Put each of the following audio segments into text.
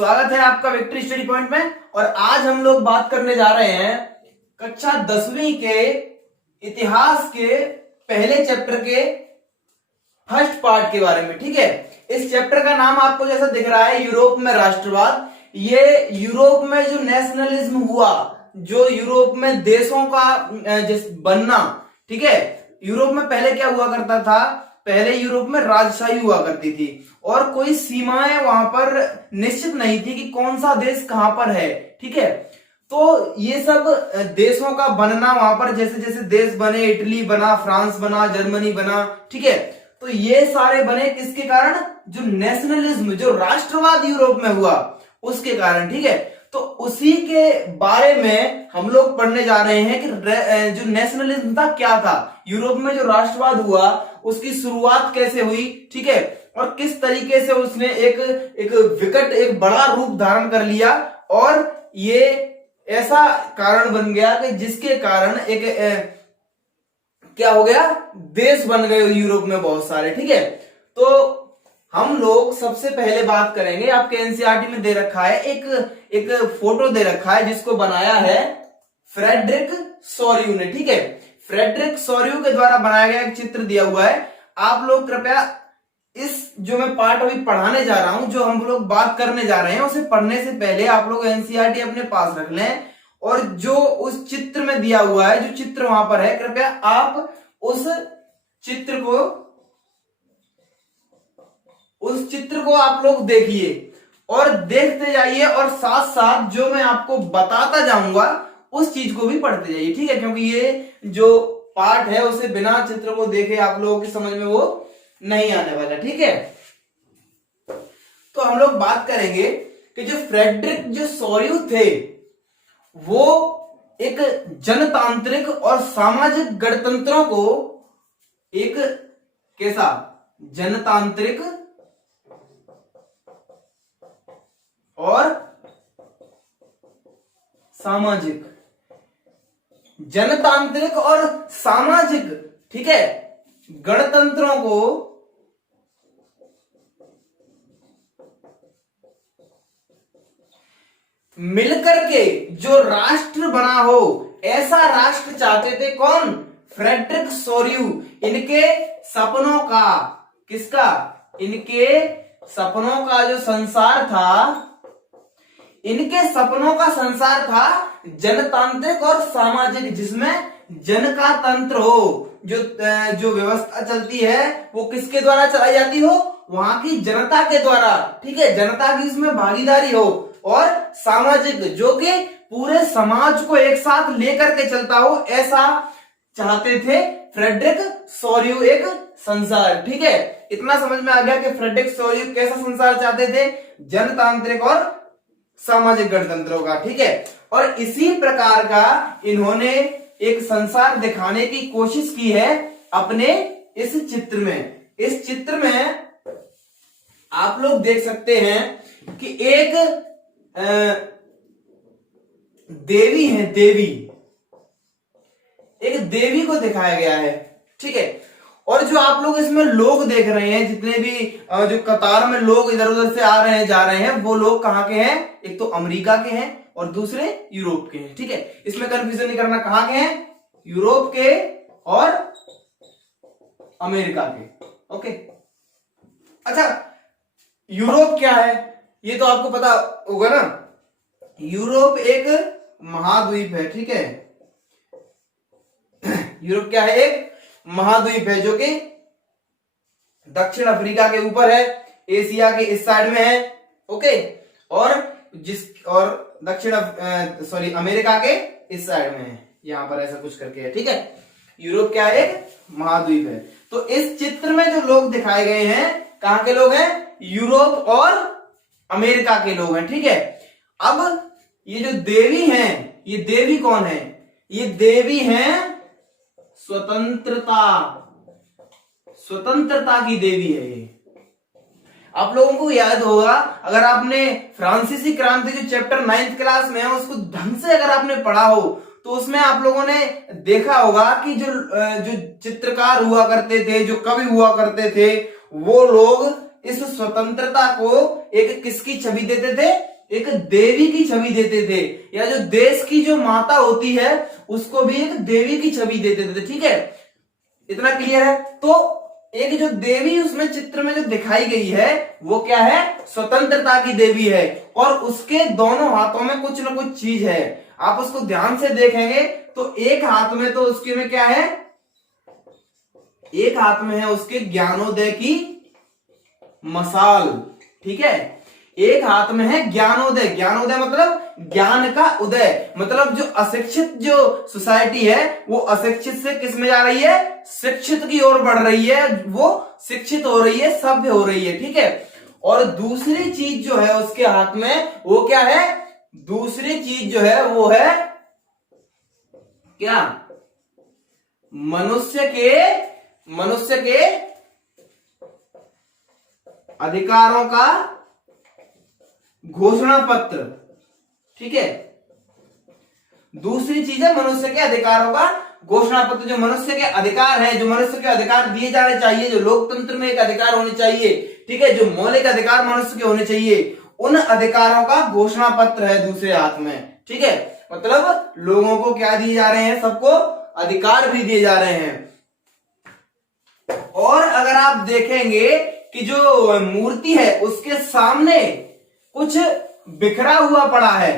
स्वागत है आपका विक्ट्री स्टडी पॉइंट में। और आज हम लोग बात करने जा रहे हैं कक्षा 10वीं के इतिहास के पहले चैप्टर के फर्स्ट पार्ट के बारे में। ठीक है, इस चैप्टर का नाम आपको जैसा दिख रहा है यूरोप में राष्ट्रवाद। ये यूरोप में जो नेशनलिज्म हुआ, जो यूरोप में देशों का बनना, ठीक है, यूरोप में पहले क्या हुआ करता था, पहले यूरोप में राजशाही हुआ करती थी और कोई सीमाएं वहां पर निश्चित नहीं थी कि कौन सा देश कहां पर है। ठीक है, तो ये सब देशों का बनना वहां पर जैसे जैसे देश बने, इटली बना, फ्रांस बना, जर्मनी बना, ठीक है, तो ये सारे बने किसके कारण, जो नेशनलिज्म, जो राष्ट्रवाद यूरोप में हुआ उसके कारण। ठीक है, तो उसी के बारे में हम लोग पढ़ने जा रहे हैं कि जो नेशनलिज्म था क्या था, यूरोप में जो राष्ट्रवाद हुआ उसकी शुरुआत कैसे हुई, ठीक है, और किस तरीके से उसने एक बड़ा रूप धारण कर लिया और ये ऐसा कारण बन गया कि जिसके कारण क्या हो गया, देश बन गए यूरोप में बहुत सारे। ठीक है, तो हम लोग सबसे पहले बात करेंगे, आपके एनसीईआरटी में दे रखा है एक फोटो दे रखा है जिसको बनाया है फ्रेडरिक सोरियू ने। ठीक है, फ्रेडरिक सोरियू के द्वारा बनाया गया एक चित्र दिया हुआ है। आप लोग कृपया इस जो मैं पार्ट अभी पढ़ाने जा रहा हूं, जो हम लोग बात करने जा रहे हैं, उसे पढ़ने से पहले आप लोग एनसीईआरटी अपने पास रख लें और जो उस चित्र में दिया हुआ है, जो चित्र वहां पर है, कृपया आप उस चित्र को आप लोग देखिए और देखते जाइए और साथ साथ जो मैं आपको बताता जाऊंगा उस चीज को भी पढ़ते जाइए। ठीक है, क्योंकि ये जो पार्ट है उसे बिना चित्र को देखे आप लोगों की समझ में वो नहीं आने वाला। ठीक है, तो हम लोग बात करेंगे कि जो फ्रेडरिक जो सोरियू थे वो एक जनतांत्रिक और सामाजिक गणतंत्रों को एक कैसा जनतांत्रिक और सामाजिक, जनतांत्रिक और सामाजिक, ठीक है, गणतंत्रों को मिलकर के जो राष्ट्र बना हो, ऐसा राष्ट्र चाहते थे कौन, फ्रेडरिक सोरियू। इनके सपनों का, किसका, इनके सपनों का जो संसार था, इनके सपनों का संसार था जनतांत्रिक और सामाजिक, जिसमें जन का तंत्र हो, जो व्यवस्था चलती है वो किसके द्वारा चलाई जाती हो, वहां की जनता के द्वारा। ठीक है, जनता की इसमें भागीदारी हो, और सामाजिक जो कि पूरे समाज को एक साथ लेकर के चलता हो, ऐसा चाहते थे फ्रेडरिक सोरियू एक संसार। ठीक है, इतना समझ में आ गया कि फ्रेडरिक सोरियू कैसा संसार चाहते थे, जनतांत्रिक और सामाजिक गणतंत्रों का। ठीक है, और इसी प्रकार का इन्होंने एक संसार दिखाने की कोशिश की है अपने इस चित्र में। इस चित्र में आप लोग देख सकते हैं कि एक देवी है, एक देवी को दिखाया गया है। ठीक है, और जो आप लोग इसमें लोग देख रहे हैं, जितने भी जो कतार में लोग इधर उधर से आ रहे हैं जा रहे हैं, वो लोग कहां के हैं, एक तो अमेरिका के हैं और दूसरे यूरोप के हैं। ठीक है, इसमें कंफ्यूजन नहीं करना, कहां के हैं, यूरोप के और अमेरिका के। ओके, अच्छा, यूरोप क्या है ये तो आपको पता होगा ना, यूरोप एक महाद्वीप है। ठीक है, यूरोप क्या है, एक महाद्वीप है जो कि दक्षिण अफ्रीका के ऊपर है, एशिया के इस साइड में है। ओके, और अमेरिका के इस साइड में है, यहां पर ऐसा कुछ करके है। ठीक है, यूरोप क्या है, एक महाद्वीप है। तो इस चित्र में जो लोग दिखाए गए हैं, कहां के लोग हैं, यूरोप और अमेरिका के लोग हैं। ठीक है, अब ये जो देवी हैं, ये देवी कौन है, ये देवी हैं स्वतंत्रता की देवी है ये। आप लोगों को याद होगा, अगर आपने फ्रांसीसी क्रांति जो चैप्टर 9th क्लास में है उसको ढंग से अगर आपने पढ़ा हो, तो उसमें आप लोगों ने देखा होगा कि जो चित्रकार हुआ करते थे, जो कवि हुआ करते थे, वो लोग इस स्वतंत्रता को एक किसकी छवि देते थे, एक देवी की छवि देते थे, या जो देश की जो माता होती है उसको भी एक देवी की छवि देते थे। ठीक है, इतना क्लियर है। तो एक जो देवी उसमें चित्र में जो दिखाई गई है वो क्या है, स्वतंत्रता की देवी है, और उसके दोनों हाथों में कुछ ना कुछ चीज है। आप उसको ध्यान से देखेंगे तो एक हाथ में तो उसके में क्या है, एक हाथ में है उसके ज्ञानोदय की मशाल। ठीक है, एक हाथ में है ज्ञानोदय, ज्ञानोदय मतलब ज्ञान का उदय, मतलब जो अशिक्षित जो सोसाइटी है वो अशिक्षित से किस में जा रही है, शिक्षित की ओर बढ़ रही है, वो शिक्षित हो रही है, सभ्य हो रही है। ठीक है, और दूसरी चीज जो है उसके हाथ में वो क्या है, दूसरी चीज जो है वो है क्या, मनुष्य के अधिकारों का घोषणा पत्र। ठीक है, दूसरी चीज है मनुष्य के अधिकारों का घोषणा पत्र। जो मनुष्य के अधिकार है, जो मनुष्य के अधिकार दिए जाने चाहिए, जो लोकतंत्र में एक अधिकार होने चाहिए, ठीक है, जो मौलिक अधिकार मनुष्य के होने चाहिए, उन अधिकारों का घोषणा पत्र है दूसरे हाथ में। ठीक है, मतलब लोगों को क्या दिए जा रहे हैं, सबको अधिकार भी दिए जा रहे हैं। और अगर आप देखेंगे कि जो मूर्ति है उसके सामने कुछ बिखरा हुआ पड़ा है,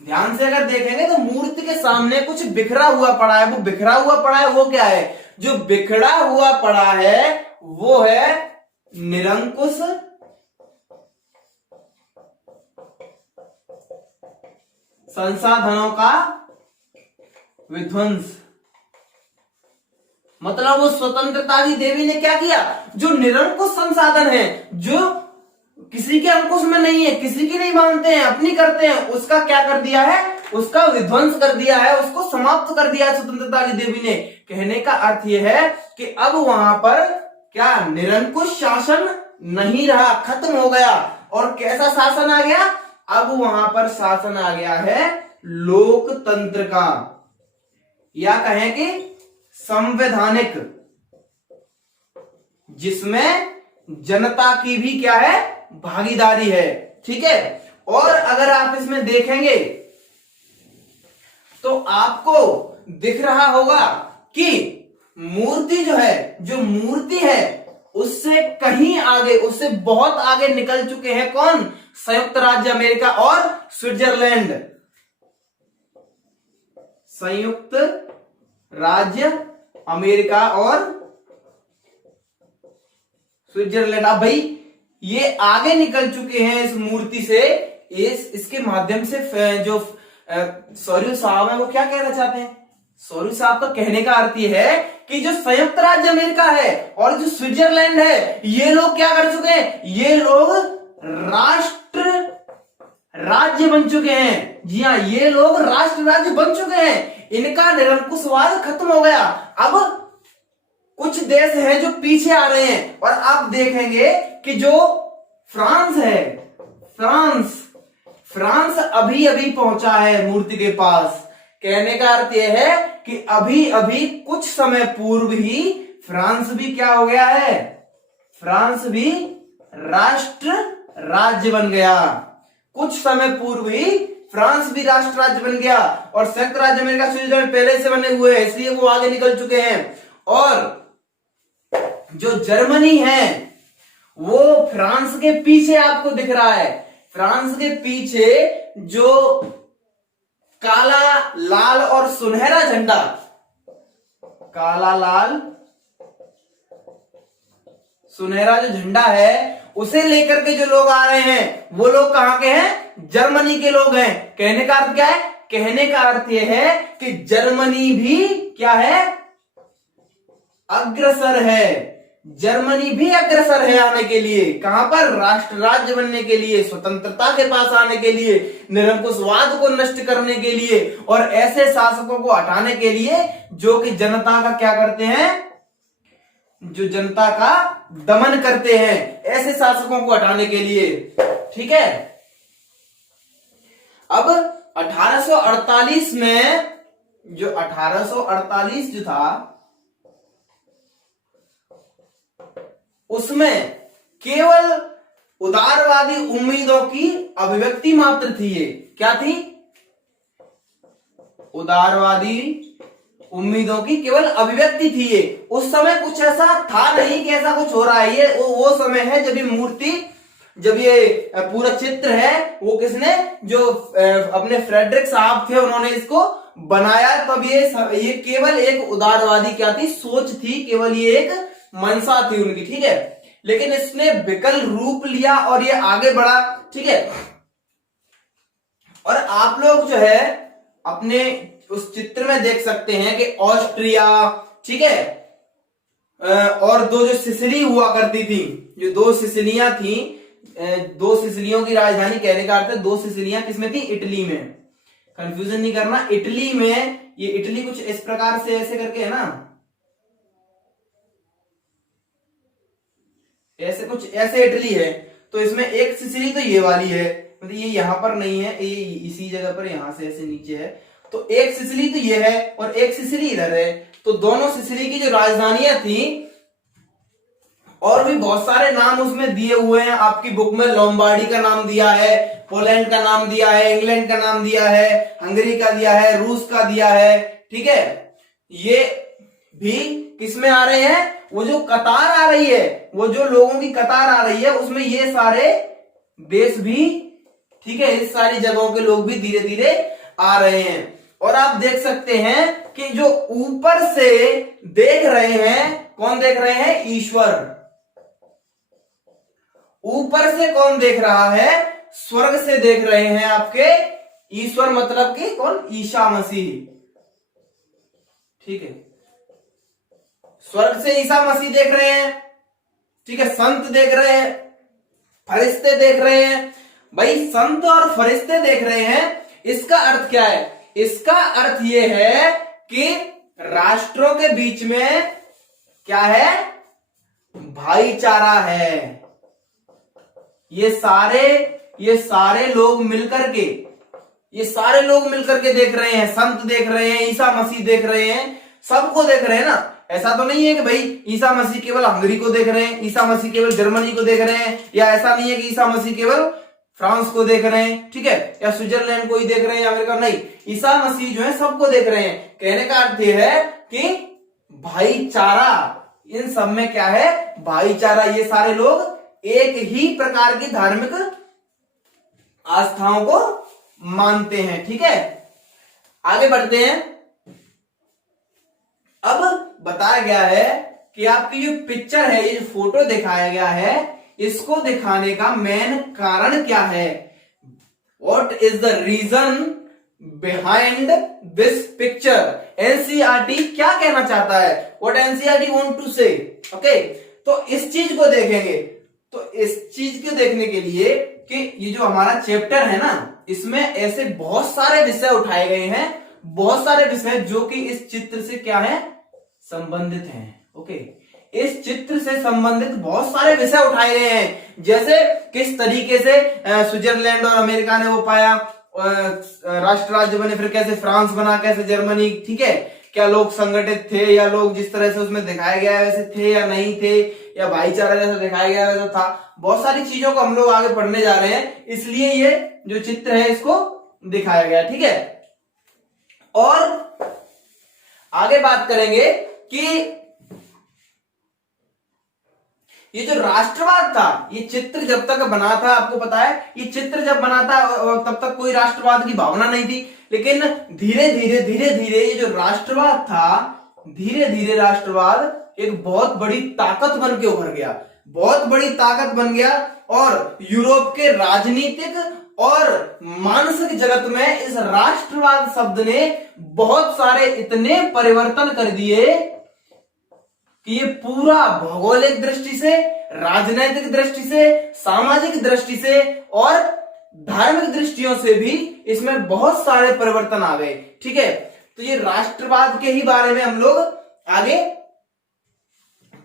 ध्यान से अगर देखेंगे तो मूर्ति के सामने कुछ बिखरा हुआ पड़ा है। वो बिखरा हुआ पड़ा है वो क्या है, जो बिखरा हुआ पड़ा है वो है निरंकुश संसाधनों का विध्वंस। मतलब वो स्वतंत्रता की देवी ने क्या किया, जो निरंकुश संसाधन है, जो किसी के अंकुश में नहीं है, किसी की नहीं मानते हैं, अपनी करते हैं, उसका क्या कर दिया है, उसका विध्वंस कर दिया है, उसको समाप्त कर दिया है स्वतंत्रता की देवी ने। कहने का अर्थ यह है कि अब वहां पर क्या, निरंकुश शासन नहीं रहा, खत्म हो गया। और कैसा शासन आ गया, अब वहां पर शासन आ गया है लोकतंत्र का, या कहें कि संवैधानिक, जिसमें जनता की भी क्या है, भागीदारी है। ठीक है, और अगर आप इसमें देखेंगे तो आपको दिख रहा होगा कि मूर्ति जो है, जो मूर्ति है उससे कहीं आगे, उससे बहुत आगे निकल चुके हैं कौन, संयुक्त राज्य अमेरिका और स्विट्जरलैंड। संयुक्त राज्य अमेरिका और स्विट्जरलैंड। अब भाई ये आगे निकल चुके हैं इस मूर्ति से, इसके माध्यम से जो सौरभ साहब है वो क्या कहना चाहते हैं, सौरभ साहब का कहने का अर्थ ये है कि जो संयुक्त राज्य अमेरिका है और जो स्विट्जरलैंड है, ये लोग क्या कर चुके हैं, ये लोग राष्ट्र राज्य बन चुके हैं। जी हाँ, ये लोग राष्ट्र राज्य बन चुके हैं, इनका निरंकुशवाद खत्म हो गया। अब कुछ देश हैं जो पीछे आ रहे हैं, और आप देखेंगे कि जो फ्रांस है, फ्रांस अभी अभी पहुंचा है मूर्ति के पास। कहने का अर्थ यह है कि अभी अभी कुछ समय पूर्व ही फ्रांस भी क्या हो गया है, फ्रांस भी राष्ट्र राज्य बन गया। कुछ समय पूर्व ही फ्रांस भी राष्ट्र राज्य बन गया, और संयुक्त राज्य अमेरिका स्विट्जरलैंड पहले से बने हुए हैं, इसलिए वो आगे निकल चुके हैं। और जो जर्मनी है वो फ्रांस के पीछे आपको दिख रहा है, फ्रांस के पीछे जो काला लाल और सुनहरा झंडा, काला लाल सुनहरा जो झंडा है उसे लेकर के जो लोग आ रहे हैं वो लोग कहां के हैं, जर्मनी के लोग हैं। कहने का अर्थ क्या है, कहने का अर्थ यह है कि जर्मनी भी क्या है, अग्रसर है। जर्मनी भी अग्रसर है आने के लिए, कहां पर, राष्ट्र राज्य बनने के लिए, स्वतंत्रता के पास आने के लिए, निरंकुशवाद को नष्ट करने के लिए, और ऐसे शासकों को हटाने के लिए जो कि जनता का क्या करते हैं, जो जनता का दमन करते हैं, ऐसे शासकों को हटाने के लिए। ठीक है, अब 1848 में, जो 1848 जो था उसमें केवल उदारवादी उम्मीदों की अभिव्यक्ति मात्र थी। ये क्या थी? उदारवादी उम्मीदों की केवल अभिव्यक्ति थी। ये उस समय कुछ ऐसा था नहीं कि ऐसा कुछ हो रहा है। ये वो समय है जब ये मूर्ति, जब ये पूरा चित्र है वो किसने, जो अपने फ्रेडरिक साहब थे, उन्होंने इसको बनाया। तब ये केवल एक उदारवादी क्या थी, सोच थी, केवल ये एक मंशा थी उनकी, ठीक है। लेकिन इसने विकल रूप लिया और ये आगे बढ़ा, ठीक है। और आप लोग जो है अपने उस चित्र में देख सकते हैं कि ऑस्ट्रिया, ठीक है, और दो जो सिसिली हुआ करती थी, जो दो सिसिलियां थी, दो सिसिलियों की राजधानी कहने का अर्थ है दो सिसिलियां किसमें थी, इटली में। कंफ्यूजन नहीं करना, इटली में। ये इटली कुछ इस प्रकार से ऐसे करके है ना, ऐसे कुछ ऐसे इटली है। तो इसमें एक सिसिली तो ये वाली है, मतलब ये यहां पर नहीं है, ये इसी जगह पर यहां से ऐसे नीचे है। तो एक सिसिली तो ये है और एक सिसिली इधर है। तो दोनों सिसिली की जो राजधानियां थी, और भी बहुत सारे नाम उसमें दिए हुए हैं आपकी बुक में। लोम्बार्डी का नाम दिया है, पोलैंड का नाम दिया है, इंग्लैंड का नाम दिया है, हंगरी का दिया है, रूस का दिया है, ठीक है। ये भी किसमें आ रहे हैं, वो जो कतार आ रही है, वो जो लोगों की कतार आ रही है, उसमें ये सारे देश भी, ठीक है, इस सारी जगहों के लोग भी धीरे धीरे आ रहे हैं। और आप देख सकते हैं कि जो ऊपर से देख रहे हैं, कौन देख रहे हैं, ईश्वर। ऊपर से कौन देख रहा है, स्वर्ग से देख रहे हैं आपके ईश्वर, मतलब कि कौन, ईसा मसीह, ठीक है। स्वर्ग से ईसा मसीह देख रहे हैं, ठीक है। संत देख रहे हैं, फरिश्ते देख रहे हैं। भाई संत और फरिश्ते देख रहे हैं, इसका अर्थ क्या है, इसका अर्थ यह है कि राष्ट्रों के बीच में क्या है, भाईचारा है। ये सारे लोग मिलकर के, ये सारे लोग मिलकर के देख रहे हैं, संत देख रहे हैं, ईसा मसीह देख रहे हैं, सबको देख रहे हैं ना। ऐसा तो नहीं है कि भाई ईसा मसीह केवल हंगरी को देख रहे हैं, ईसा मसीह केवल जर्मनी को देख रहे हैं, या ऐसा नहीं है कि ईसा मसीह केवल फ्रांस को देख रहे हैं, ठीक है, या स्विट्जरलैंड को ही देख रहे हैं, अमेरिका, नहीं। ईसा मसीह जो है सबको देख रहे हैं। कहने का अर्थ यह है कि भाईचारा, इन सब में क्या है, भाईचारा। ये सारे लोग एक ही प्रकार की धार्मिक आस्थाओं को मानते हैं, ठीक है। आगे बढ़ते हैं। अब बताया गया है कि आपकी जो पिक्चर है, ये जो फोटो दिखाया गया है, इसको दिखाने का मेन कारण क्या है, what is the reason behind this picture. NCERT क्या कहना चाहता है, what NCERT want to say, okay. तो इस चीज को देखेंगे। तो इस चीज को देखने के लिए कि ये जो हमारा चैप्टर है ना, इसमें ऐसे बहुत सारे विषय उठाए गए हैं, बहुत सारे विषय जो कि इस चित्र से क्या है, संबंधित हैं, ओके। इस चित्र से संबंधित बहुत सारे विषय उठाए गए हैं, जैसे किस तरीके से स्विट्जरलैंड और अमेरिका ने वो पाया, राष्ट्र राज्य बने, फिर कैसे फ्रांस बना, कैसे जर्मनी, ठीक है। क्या लोग संगठित थे, या लोग जिस तरह से उसमें दिखाया गया है वैसे थे या नहीं थे, या भाईचारा जैसा दिखाया गया वैसा था। बहुत सारी चीजों को हम लोग आगे पढ़ने जा रहे हैं, इसलिए ये जो चित्र है इसको दिखाया गया, ठीक है। और आगे बात करेंगे कि ये जो राष्ट्रवाद था, ये चित्र जब तक बना था, आपको पता है, ये चित्र जब बना था तब तक कोई राष्ट्रवाद की भावना नहीं थी। लेकिन धीरे धीरे ये जो राष्ट्रवाद था, धीरे धीरे राष्ट्रवाद एक बहुत बड़ी ताकत बन के उभर गया, बहुत बड़ी ताकत बन गया। और यूरोप के राजनीतिक और मानसिक जगत में इस राष्ट्रवाद शब्द ने बहुत सारे इतने परिवर्तन कर दिए कि ये पूरा भौगोलिक दृष्टि से, राजनैतिक दृष्टि से, सामाजिक दृष्टि से और धार्मिक दृष्टियों से भी इसमें बहुत सारे परिवर्तन आ गए, ठीक है। तो ये राष्ट्रवाद के ही बारे में हम लोग आगे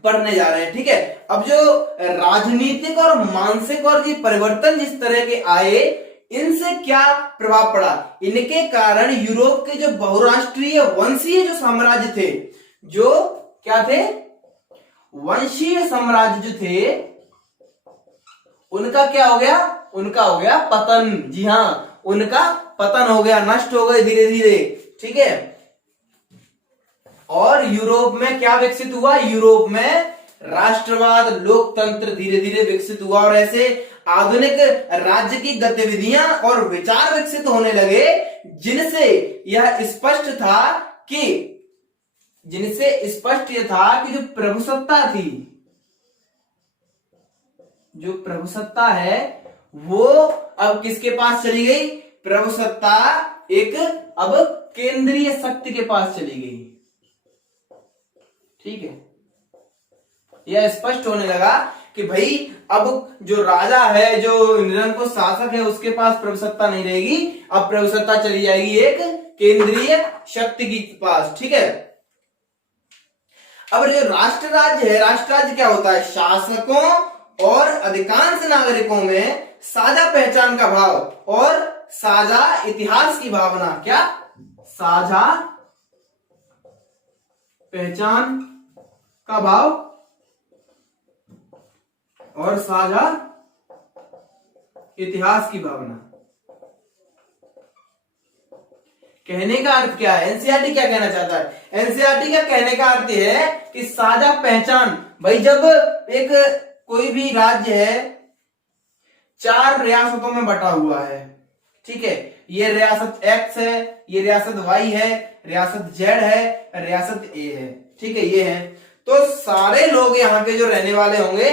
पढ़ने जा रहे हैं, ठीक है। अब जो राजनीतिक और मानसिक और ये परिवर्तन जिस तरह के आए, इनसे क्या प्रभाव पड़ा, इनके कारण यूरोप के जो बहुराष्ट्रीय वंशीय जो साम्राज्य थे, जो क्या थे, वंशीय साम्राज्य जो थे, उनका क्या हो गया, उनका हो गया पतन। जी हाँ, उनका पतन हो गया, नष्ट हो गए धीरे धीरे। ठीक है। और यूरोप में क्या विकसित हुआ, यूरोप में राष्ट्रवाद, लोकतंत्र धीरे धीरे विकसित हुआ और ऐसे आधुनिक राज्य की गतिविधियां और विचार विकसित होने लगे, जिनसे यह स्पष्ट था कि जिनसे स्पष्ट यह था कि जो प्रभुसत्ता थी, जो प्रभुसत्ता है वो अब किसके पास चली गई, प्रभुसत्ता एक अब केंद्रीय शक्ति के पास चली गई। ठीक है। यह स्पष्ट होने लगा कि भाई अब जो राजा है, जो निरंकुश शासक है, उसके पास प्रभुसत्ता नहीं रहेगी, अब प्रभुसत्ता चली जाएगी एक केंद्रीय शक्ति के पास। ठीक है। अब जो राष्ट्र राज्य है, राष्ट्र राज्य क्या होता है, शासकों और अधिकांश नागरिकों में साझा पहचान का भाव और साझा इतिहास की भावना। क्या, साझा पहचान का भाव और साझा इतिहास की भावना। कहने का अर्थ क्या है, एनसीईआरटी क्या कहना चाहता है, एनसीईआरटी का कहने का अर्थ है कि साझा पहचान। भाई जब एक कोई भी राज्य है 4 रियासतों में बटा हुआ है, ठीक है, ये रियासत एक्स है, ये रियासत वाई है, रियासत जेड है, रियासत ए है। ठीक है, ये है। तो सारे लोग यहाँ के जो रहने वाले होंगे,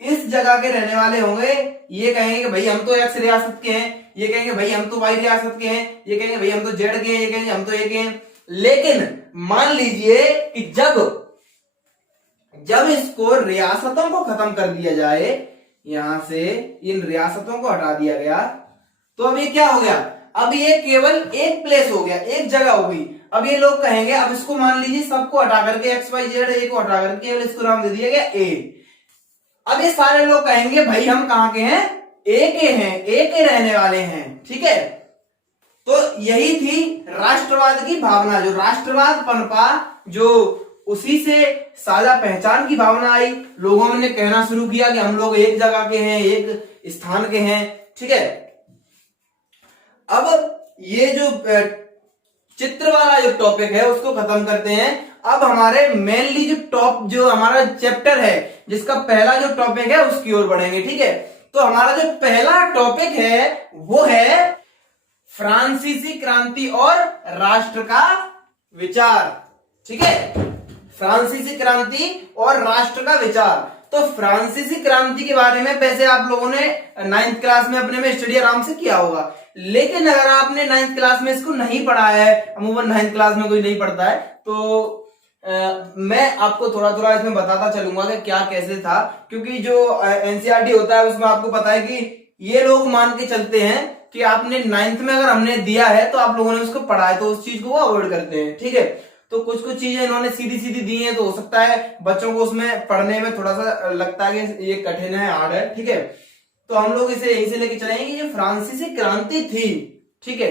इस जगह के रहने वाले होंगे, ये कहेंगे कि भाई हम तो एक्स रियासत के हैं, ये कहेंगे भाई हम तो वाई रियासत के हैं, ये कहेंगे भाई हम तो जेड के हैं, ये कहेंगे हम तो ए के हैं। लेकिन मान लीजिए कि जब इसको रियासतों को खत्म कर दिया जाए, यहां से इन रियासतों को हटा दिया गया, तो अब ये क्या हो गया, अब ये केवल एक प्लेस हो गया, एक जगह हो गई। अब ये लोग कहेंगे, अब इसको मान लीजिए सबको हटा करके एक्स वाई जेड ए को हटा करके इसको नाम दे दिया गया ए। अब ये सारे लोग कहेंगे भाई हम कहां के हैं, ए के हैं, ए के रहने वाले हैं। ठीक है। तो यही थी राष्ट्रवाद की भावना, जो राष्ट्रवाद पनपा, जो उसी से साझा पहचान की भावना आई, लोगों ने कहना शुरू किया कि हम लोग एक जगह के हैं, एक स्थान के हैं। ठीक है। अब ये जो चित्र वाला जो टॉपिक है उसको खत्म करते हैं। अब हमारे मेनली जो हमारा चैप्टर है, जिसका पहला जो टॉपिक है उसकी ओर बढ़ेंगे। ठीक है। तो हमारा जो पहला टॉपिक है वो है फ्रांसीसी क्रांति और राष्ट्र का विचार। ठीक है, फ्रांसीसी क्रांति और राष्ट्र का विचार। तो फ्रांसीसी क्रांति के बारे में वैसे आप लोगों ने 9th क्लास में अपने में स्टडी आराम से किया होगा, लेकिन अगर आपने 9th क्लास में इसको नहीं पढ़ा है, अमूमन 9th क्लास में कोई नहीं पढ़ता है, तो मैं आपको थोड़ा थोड़ा इसमें बताता चलूंगा कि क्या कैसे था। क्योंकि जो एनसीईआरटी होता है उसमें आपको पता है कि ये लोग मान के चलते हैं कि आपने 9th में अगर हमने दिया है तो आप लोगों ने उसको पढ़ा है, तो उस चीज को वो अवॉइड करते हैं। ठीक है। तो कुछ कुछ चीजें इन्होंने सीधी सीधी दी हैं, तो हो सकता है बच्चों को उसमें पढ़ने में थोड़ा सा लगता है कि ये कठिन है, हार्ड है। ठीक है। तो हम लोग इसे यहीं से लेके चलेंगे। ये फ्रांसीसी क्रांति थी, ठीक है,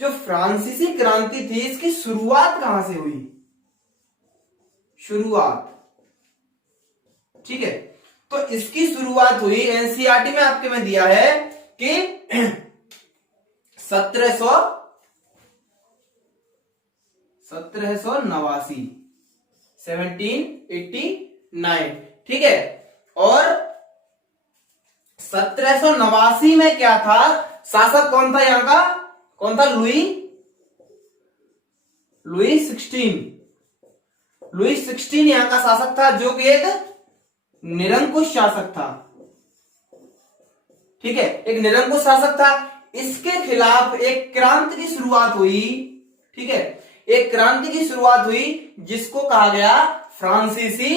जो फ्रांसीसी क्रांति थी इसकी शुरुआत कहां से हुई, शुरुआत, ठीक है, तो इसकी शुरुआत हुई, एनसीईआरटी में आपके में दिया है कि 1789, ठीक है। और 1789 में क्या था, शासक कौन था यहां का, कौन था, लुई 16 यहां का शासक था, जो कि एक निरंकुश शासक था। ठीक है, एक निरंकुश शासक था। इसके खिलाफ एक क्रांति की शुरुआत हुई। ठीक है, एक क्रांति की शुरुआत हुई जिसको कहा गया फ्रांसीसी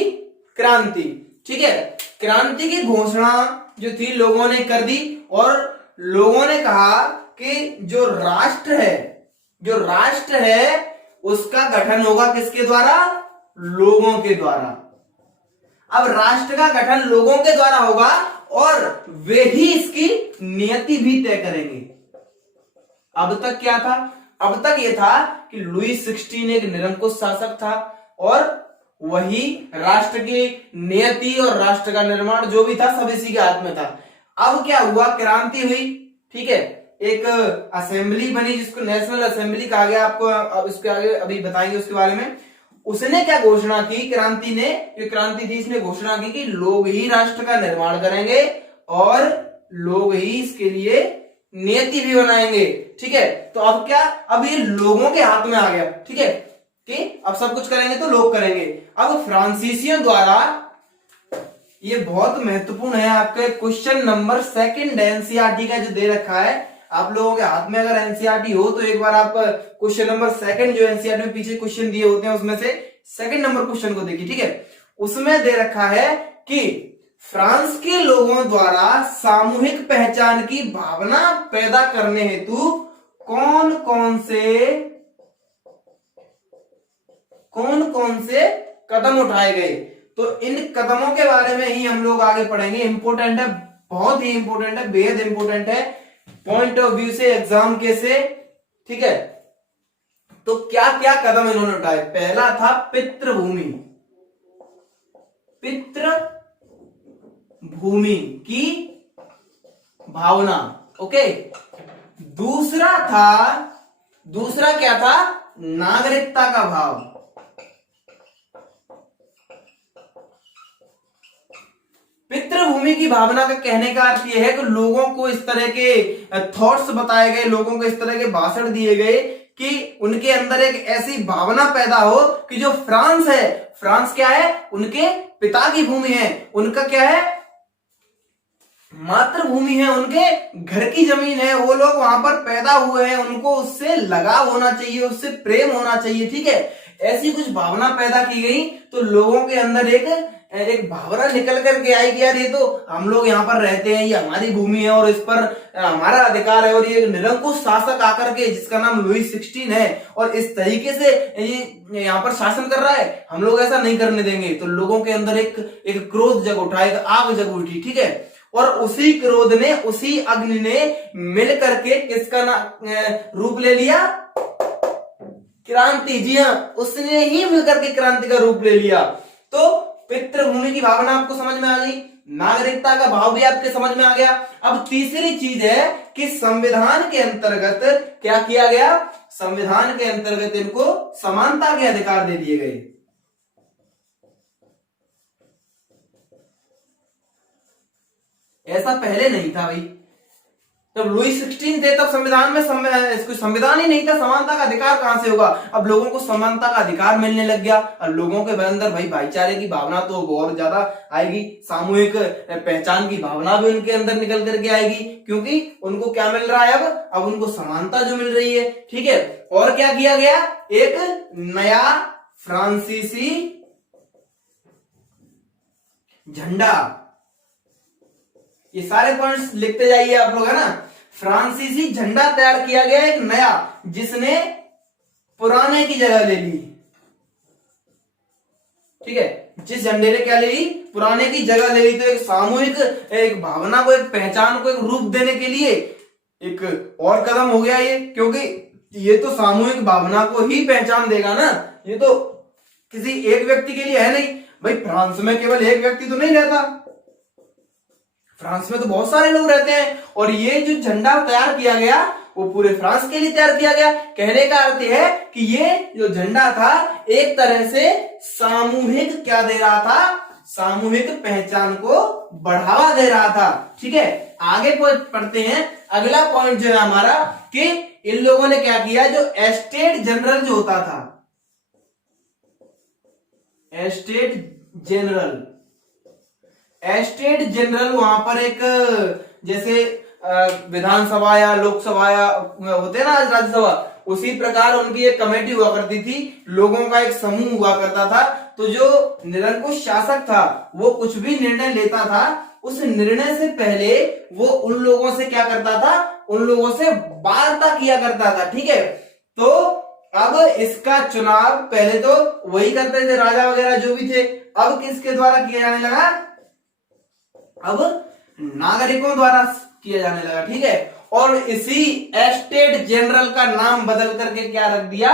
क्रांति। ठीक है, क्रांति की घोषणा जो थी लोगों ने कर दी, और लोगों ने कहा कि जो राष्ट्र है उसका गठन होगा किसके द्वारा, लोगों के द्वारा। अब राष्ट्र का गठन लोगों के द्वारा होगा और वे ही इसकी नियति भी तय करेंगे। अब तक क्या था, अब तक यह था कि लुई 16 एक निरंकुश शासक था और वही राष्ट्र की नियति और राष्ट्र का निर्माण जो भी था सब इसी के हाथ में था। अब क्या हुआ, क्रांति हुई, ठीक है, एक असेंबली बनी जिसको नेशनल असेंबली कहा गया, आपको अब इसके आगे अभी बताएंगे उसके बारे में। उसने क्या घोषणा की, क्रांति ने, जो क्रांति थी इसने घोषणा की कि लोग ही राष्ट्र का निर्माण करेंगे और लोग ही इसके लिए नीति भी बनाएंगे, ठीक है। तो अब क्या, अब ये लोगों के हाथ में आ गया, ठीक है, कि अब सब कुछ करेंगे तो लोग करेंगे। अब फ्रांसीसियों द्वारा, ये बहुत महत्वपूर्ण है, आपके क्वेश्चन नंबर 2 एनसीईआरटी का जो दे रखा है आप लोगों के हाथ में, अगर एनसीईआरटी हो तो एक बार आप क्वेश्चन नंबर 2 जो एनसीईआरटी में पीछे क्वेश्चन दिए होते हैं उसमें से 2 नंबर क्वेश्चन को देखिए, ठीक है। उसमें दे रखा है कि फ्रांस के लोगों द्वारा सामूहिक पहचान की भावना पैदा करने हेतु कौन कौन से कदम उठाए गए। तो इन कदमों के बारे में ही हम लोग आगे पढ़ेंगे। इंपोर्टेंट है, बहुत ही इंपोर्टेंट है, बेहद इंपोर्टेंट है पॉइंट ऑफ व्यू से, एग्जाम के से, ठीक है। तो क्या क्या कदम इन्होंने उठाए। पहला था पितृभूमि की भावना, ओके। दूसरा क्या था, नागरिकता का भाव। पितृभूमि की भावना का कहने का अर्थ यह है कि लोगों को इस तरह के थॉट्स बताए गए, लोगों को इस तरह के भाषण दिए गए कि उनके अंदर एक ऐसी भावना पैदा हो कि जो फ्रांस है, फ्रांस क्या है, उनके पिता की भूमि है, उनका क्या है, मातृभूमि है, उनके घर की जमीन है, वो लोग वहां पर पैदा हुए हैं, उनको उससे लगाव होना चाहिए, उससे प्रेम होना चाहिए, ठीक है। ऐसी कुछ भावना पैदा की गई तो लोगों के अंदर एक भावना निकल करके आई कि यार ये तो हम लोग यहाँ पर रहते हैं, ये हमारी भूमि है और इस पर हमारा अधिकार है। और ये निरंकुश शासक आकर के, जिसका नाम लुई 16 है, और इस तरीके से ये यहाँ पर शासन कर रहा है, हम लोग ऐसा नहीं करने देंगे। तो लोगों के अंदर एक क्रोध जग उठा, एक आग जग उठी, ठीक है। और उसी क्रोध ने, उसी अग्नि ने मिल करके किसका रूप ले लिया, क्रांति। जी हाँ, उसने ही मिलकर के क्रांति का रूप ले लिया। तो पितृभूमि की भावना आपको समझ में आ गई, नागरिकता का भाव भी आपके समझ में आ गया। अब तीसरी चीज है कि संविधान के अंतर्गत क्या किया गया, संविधान के अंतर्गत इनको समानता के अधिकार दे दिए गए। ऐसा पहले नहीं था भाई, जब लुई 16 थे तब संविधान में संविधान ही नहीं था, समानता का अधिकार कहां से होगा। अब लोगों को समानता का अधिकार मिलने लग गया और लोगों के अंदर भाई भाईचारे की भावना तो और ज्यादा आएगी, सामूहिक पहचान की भावना भी उनके अंदर निकल करके आएगी, क्योंकि उनको क्या मिल रहा है, अब उनको समानता जो मिल रही है, ठीक है। और क्या किया गया, एक नया फ्रांसीसी झंडा, ये सारे पॉइंट्स लिखते जाइए आप लोग, है ना। फ्रांसीसी झंडा तैयार किया गया एक नया, जिसने पुराने की जगह ले ली, ठीक है। जिस झंडे ने क्या ले ली, पुराने की जगह ले ली। तो एक सामूहिक, एक भावना को, एक पहचान को एक रूप देने के लिए एक और कदम हो गया ये, क्योंकि ये तो सामूहिक भावना को ही पहचान देगा ना, ये तो किसी एक व्यक्ति के लिए है नहीं भाई। फ्रांस में केवल एक व्यक्ति तो नहीं रहता, फ्रांस में तो बहुत सारे लोग रहते हैं। और ये जो झंडा तैयार किया गया वो पूरे फ्रांस के लिए तैयार किया गया। कहने का अर्थ है कि ये जो झंडा था एक तरह से सामूहिक क्या दे रहा था, सामूहिक पहचान को बढ़ावा दे रहा था, ठीक है। आगे पढ़ते हैं, अगला पॉइंट जो है हमारा कि इन लोगों ने क्या किया, जो एस्टेट जनरल जो होता था, एस्टेट जनरल वहां पर एक, जैसे विधानसभा या लोकसभा या होते ना राज्यसभा, उसी प्रकार उनकी एक कमेटी हुआ करती थी, लोगों का एक समूह हुआ करता था। तो जो निरंकुश शासक था वो कुछ भी निर्णय लेता था, उस निर्णय से पहले वो उन लोगों से क्या करता था, उन लोगों से वार्ता किया करता था, ठीक है। तो अब इसका चुनाव पहले तो वही करते थे, राजा वगैरह जो भी थे, अब किसके द्वारा किया जाने लगा, अब नागरिकों द्वारा किया जाने लगा, ठीक है। और इसी एस्टेट जनरल का नाम बदल करके क्या रख दिया,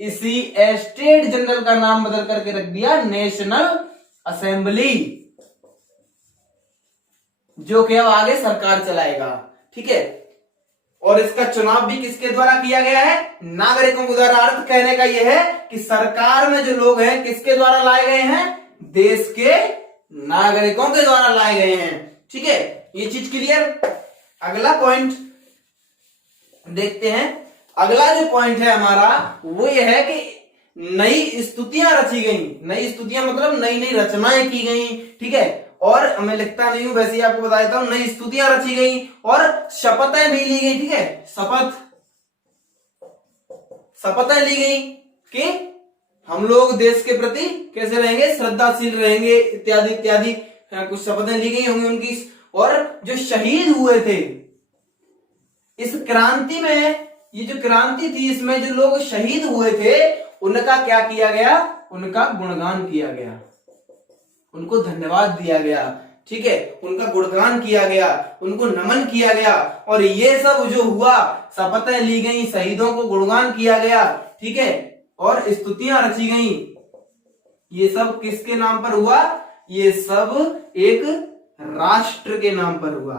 इसी एस्टेट जनरल का नाम बदल करके रख दिया नेशनल असेंबली। जो कि अब आगे सरकार चलाएगा। ठीक है, और इसका चुनाव भी किसके द्वारा किया गया है? नागरिकों के द्वारा। अर्थ कहने का यह है कि सरकार में जो लोग हैं किसके द्वारा लाए गए हैं? देश के नागरिकों के द्वारा लाए गए हैं। ठीक है, ये चीज क्लियर। अगला पॉइंट देखते हैं। अगला जो पॉइंट है हमारा वो ये है कि नई स्तुतियां रची गई। नई स्तुतियां मतलब नई नई रचनाएं की गई। ठीक है, और मैं लिखता नहीं हूं, वैसे ही आपको बता देता हूं। नई स्तुतियां रची गई और शपथें भी ली गई। ठीक है, शपथें ली गई कि हम लोग देश के प्रति कैसे रहेंगे, श्रद्धाशील रहेंगे, इत्यादि इत्यादि कुछ शपथें ली गई होंगी उनकी। और जो शहीद हुए थे इस क्रांति में, ये जो क्रांति थी इसमें जो लोग शहीद हुए थे उनका क्या किया गया? उनका गुणगान किया गया, उनको धन्यवाद दिया गया। ठीक है, उनका गुणगान किया गया, उनको नमन किया गया। और ये सब जो हुआ, शपथें ली गई, शहीदों को गुणगान किया गया। ठीक है, और स्तुतियां रची गई। ये सब किसके नाम पर हुआ? ये सब एक राष्ट्र के नाम पर हुआ।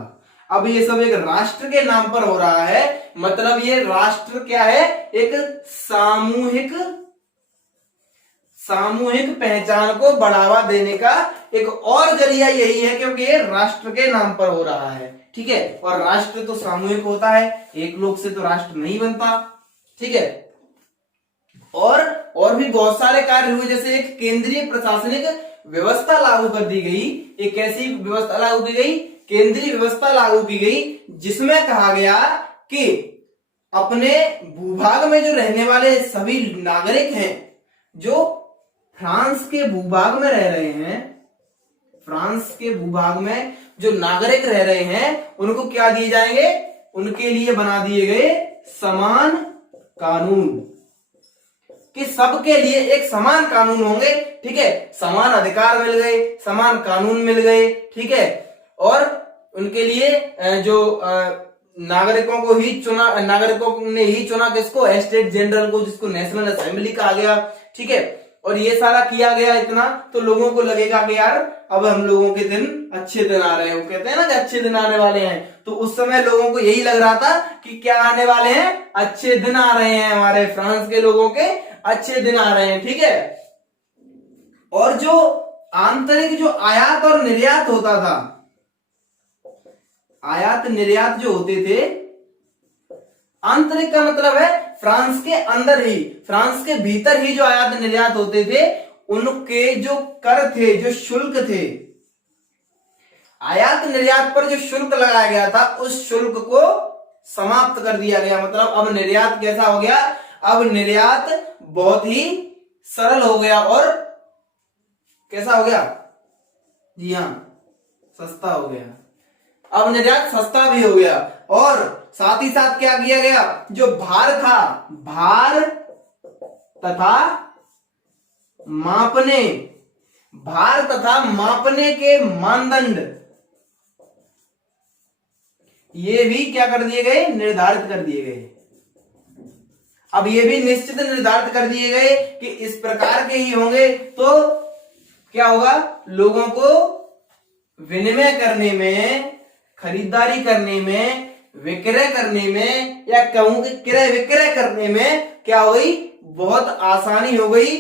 अब ये सब एक राष्ट्र के नाम पर हो रहा है, मतलब ये राष्ट्र क्या है? एक सामूहिक पहचान को बढ़ावा देने का एक और जरिया यही है, क्योंकि ये राष्ट्र के नाम पर हो रहा है। ठीक है, और राष्ट्र तो सामूहिक होता है, एक लोग से तो राष्ट्र नहीं बनता। ठीक है, और भी बहुत सारे कार्य हुए, जैसे एक केंद्रीय प्रशासनिक व्यवस्था लागू कर दी गई। एक ऐसी व्यवस्था लागू की गई, केंद्रीय व्यवस्था लागू की गई, जिसमें कहा गया कि अपने भूभाग में जो रहने वाले सभी नागरिक हैं, जो फ्रांस के भूभाग में रह रहे हैं, फ्रांस के भूभाग में जो नागरिक रह रहे हैं, उनको क्या दिए जाएंगे? उनके लिए बना दिए गए समान कानून, कि सबके लिए एक समान कानून होंगे। ठीक है, समान अधिकार मिल गए, समान कानून मिल गए। ठीक है, और उनके लिए जो नागरिकों को ही चुना, नागरिकों ने ही चुना किसको? स्टेट जनरल को, जिसको नेशनल असेंबली कहा गया। ठीक है, और ये सारा किया गया इतना, तो लोगों को लगेगा कि यार अब हम लोगों के दिन अच्छे दिन आ रहे हैं। वो कहते हैं ना कि अच्छे दिन आने वाले हैं, तो उस समय लोगों को यही लग रहा था कि क्या आने वाले हैं? अच्छे दिन आ रहे हैं, हमारे फ्रांस के लोगों के अच्छे दिन आ रहे हैं। ठीक है, और जो आंतरिक जो आयात और निर्यात होता था, आयात निर्यात जो होते थे, आंतरिक का मतलब है फ्रांस के अंदर ही, फ्रांस के भीतर ही जो आयात निर्यात होते थे, उनके जो कर थे, जो शुल्क थे, आयात निर्यात पर जो शुल्क लगाया गया था, उस शुल्क को समाप्त कर दिया गया। मतलब अब निर्यात कैसा हो गया? अब निर्यात बहुत ही सरल हो गया और कैसा हो गया? जी हाँ, सस्ता हो गया। अब निर्यात सस्ता भी हो गया, और साथ ही साथ क्या किया गया? जो भार था, भार तथा मापने, भार तथा मापने के मानदंड, ये भी क्या कर दिए गए? निर्धारित कर दिए गए। अब ये भी निश्चित निर्धारित कर दिए गए कि इस प्रकार के ही होंगे, तो क्या होगा? लोगों को विनिमय करने में, खरीदारी करने में, विक्रय करने में, या कहूं कि क्रय विक्रय करने में क्या हुई? बहुत आसानी हो गई।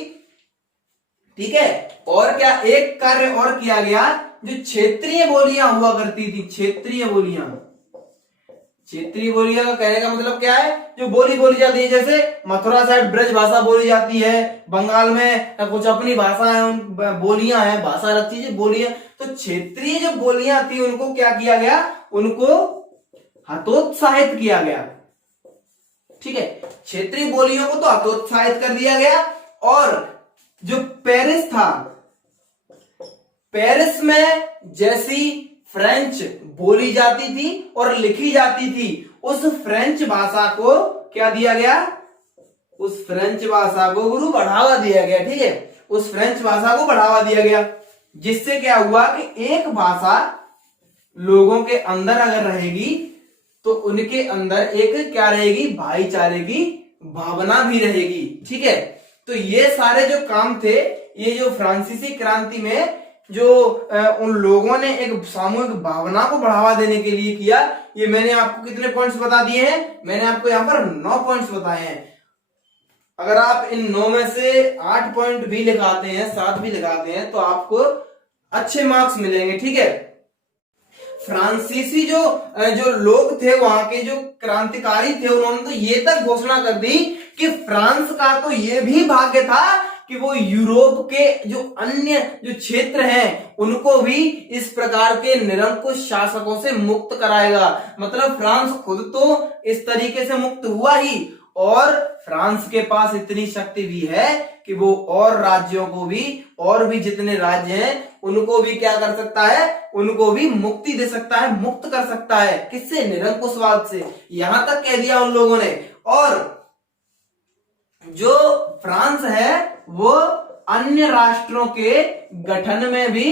ठीक है, और क्या एक कार्य और किया गया? जो क्षेत्रीय बोलियां हुआ करती थी, क्षेत्रीय बोलियां, क्षेत्रीय बोलियां का कहने का मतलब क्या है? जो बोली बोली जाती है, जैसे मथुरा साइड ब्रज भाषा बोली जाती है, बंगाल में कुछ अपनी भाषा है, बोलियां हैं, भाषा अलग चीज है, बोलियां। तो क्षेत्रीय जो बोलियां थी उनको क्या किया गया? उनको हतोत्साहित किया गया। ठीक है, क्षेत्रीय बोलियों को तो हतोत्साहित कर दिया गया। और जो पेरिस था, पेरिस में जैसी फ्रेंच बोली जाती थी और लिखी जाती थी, उस फ्रेंच भाषा को क्या दिया गया? उस फ्रेंच भाषा को गुरु बढ़ावा दिया गया। ठीक है, उस फ्रेंच भाषा को बढ़ावा दिया गया, जिससे क्या हुआ कि एक भाषा लोगों के अंदर अगर रहेगी तो उनके अंदर एक क्या रहेगी? भाईचारे की भावना भी रहेगी। ठीक है, तो ये सारे जो काम थे, ये जो फ्रांसीसी क्रांति में जो उन लोगों ने एक सामूहिक भावना को बढ़ावा देने के लिए किया, ये मैंने आपको कितने पॉइंट्स बता दिए हैं? मैंने आपको यहाँ पर 9 पॉइंट्स बताए हैं। अगर आप इन 9 में से 8 पॉइंट भी लगाते हैं, 7 भी लगाते हैं, तो आपको अच्छे मार्क्स मिलेंगे, ठीक है। फ्रांसीसी जो जो लोग थे, वहां के जो क्रांतिकारी थे, उन्होंने तो ये तक घोषणा कर दी कि फ्रांस का तो ये भी भाग्य था कि वो यूरोप के जो अन्य जो क्षेत्र हैं उनको भी इस प्रकार के निरंकुश शासकों से मुक्त कराएगा। मतलब फ्रांस खुद तो इस तरीके से मुक्त हुआ ही, और फ्रांस के पास इतनी शक्ति भी है कि वो और राज्यों को भी, और भी जितने राज्य हैं उनको भी क्या कर सकता है, उनको भी मुक्ति दे सकता है, मुक्त कर सकता है। किससे? निरंकुशवाद से। यहां तक कह दिया उन लोगों ने। और जो फ्रांस है वो अन्य राष्ट्रों के गठन में भी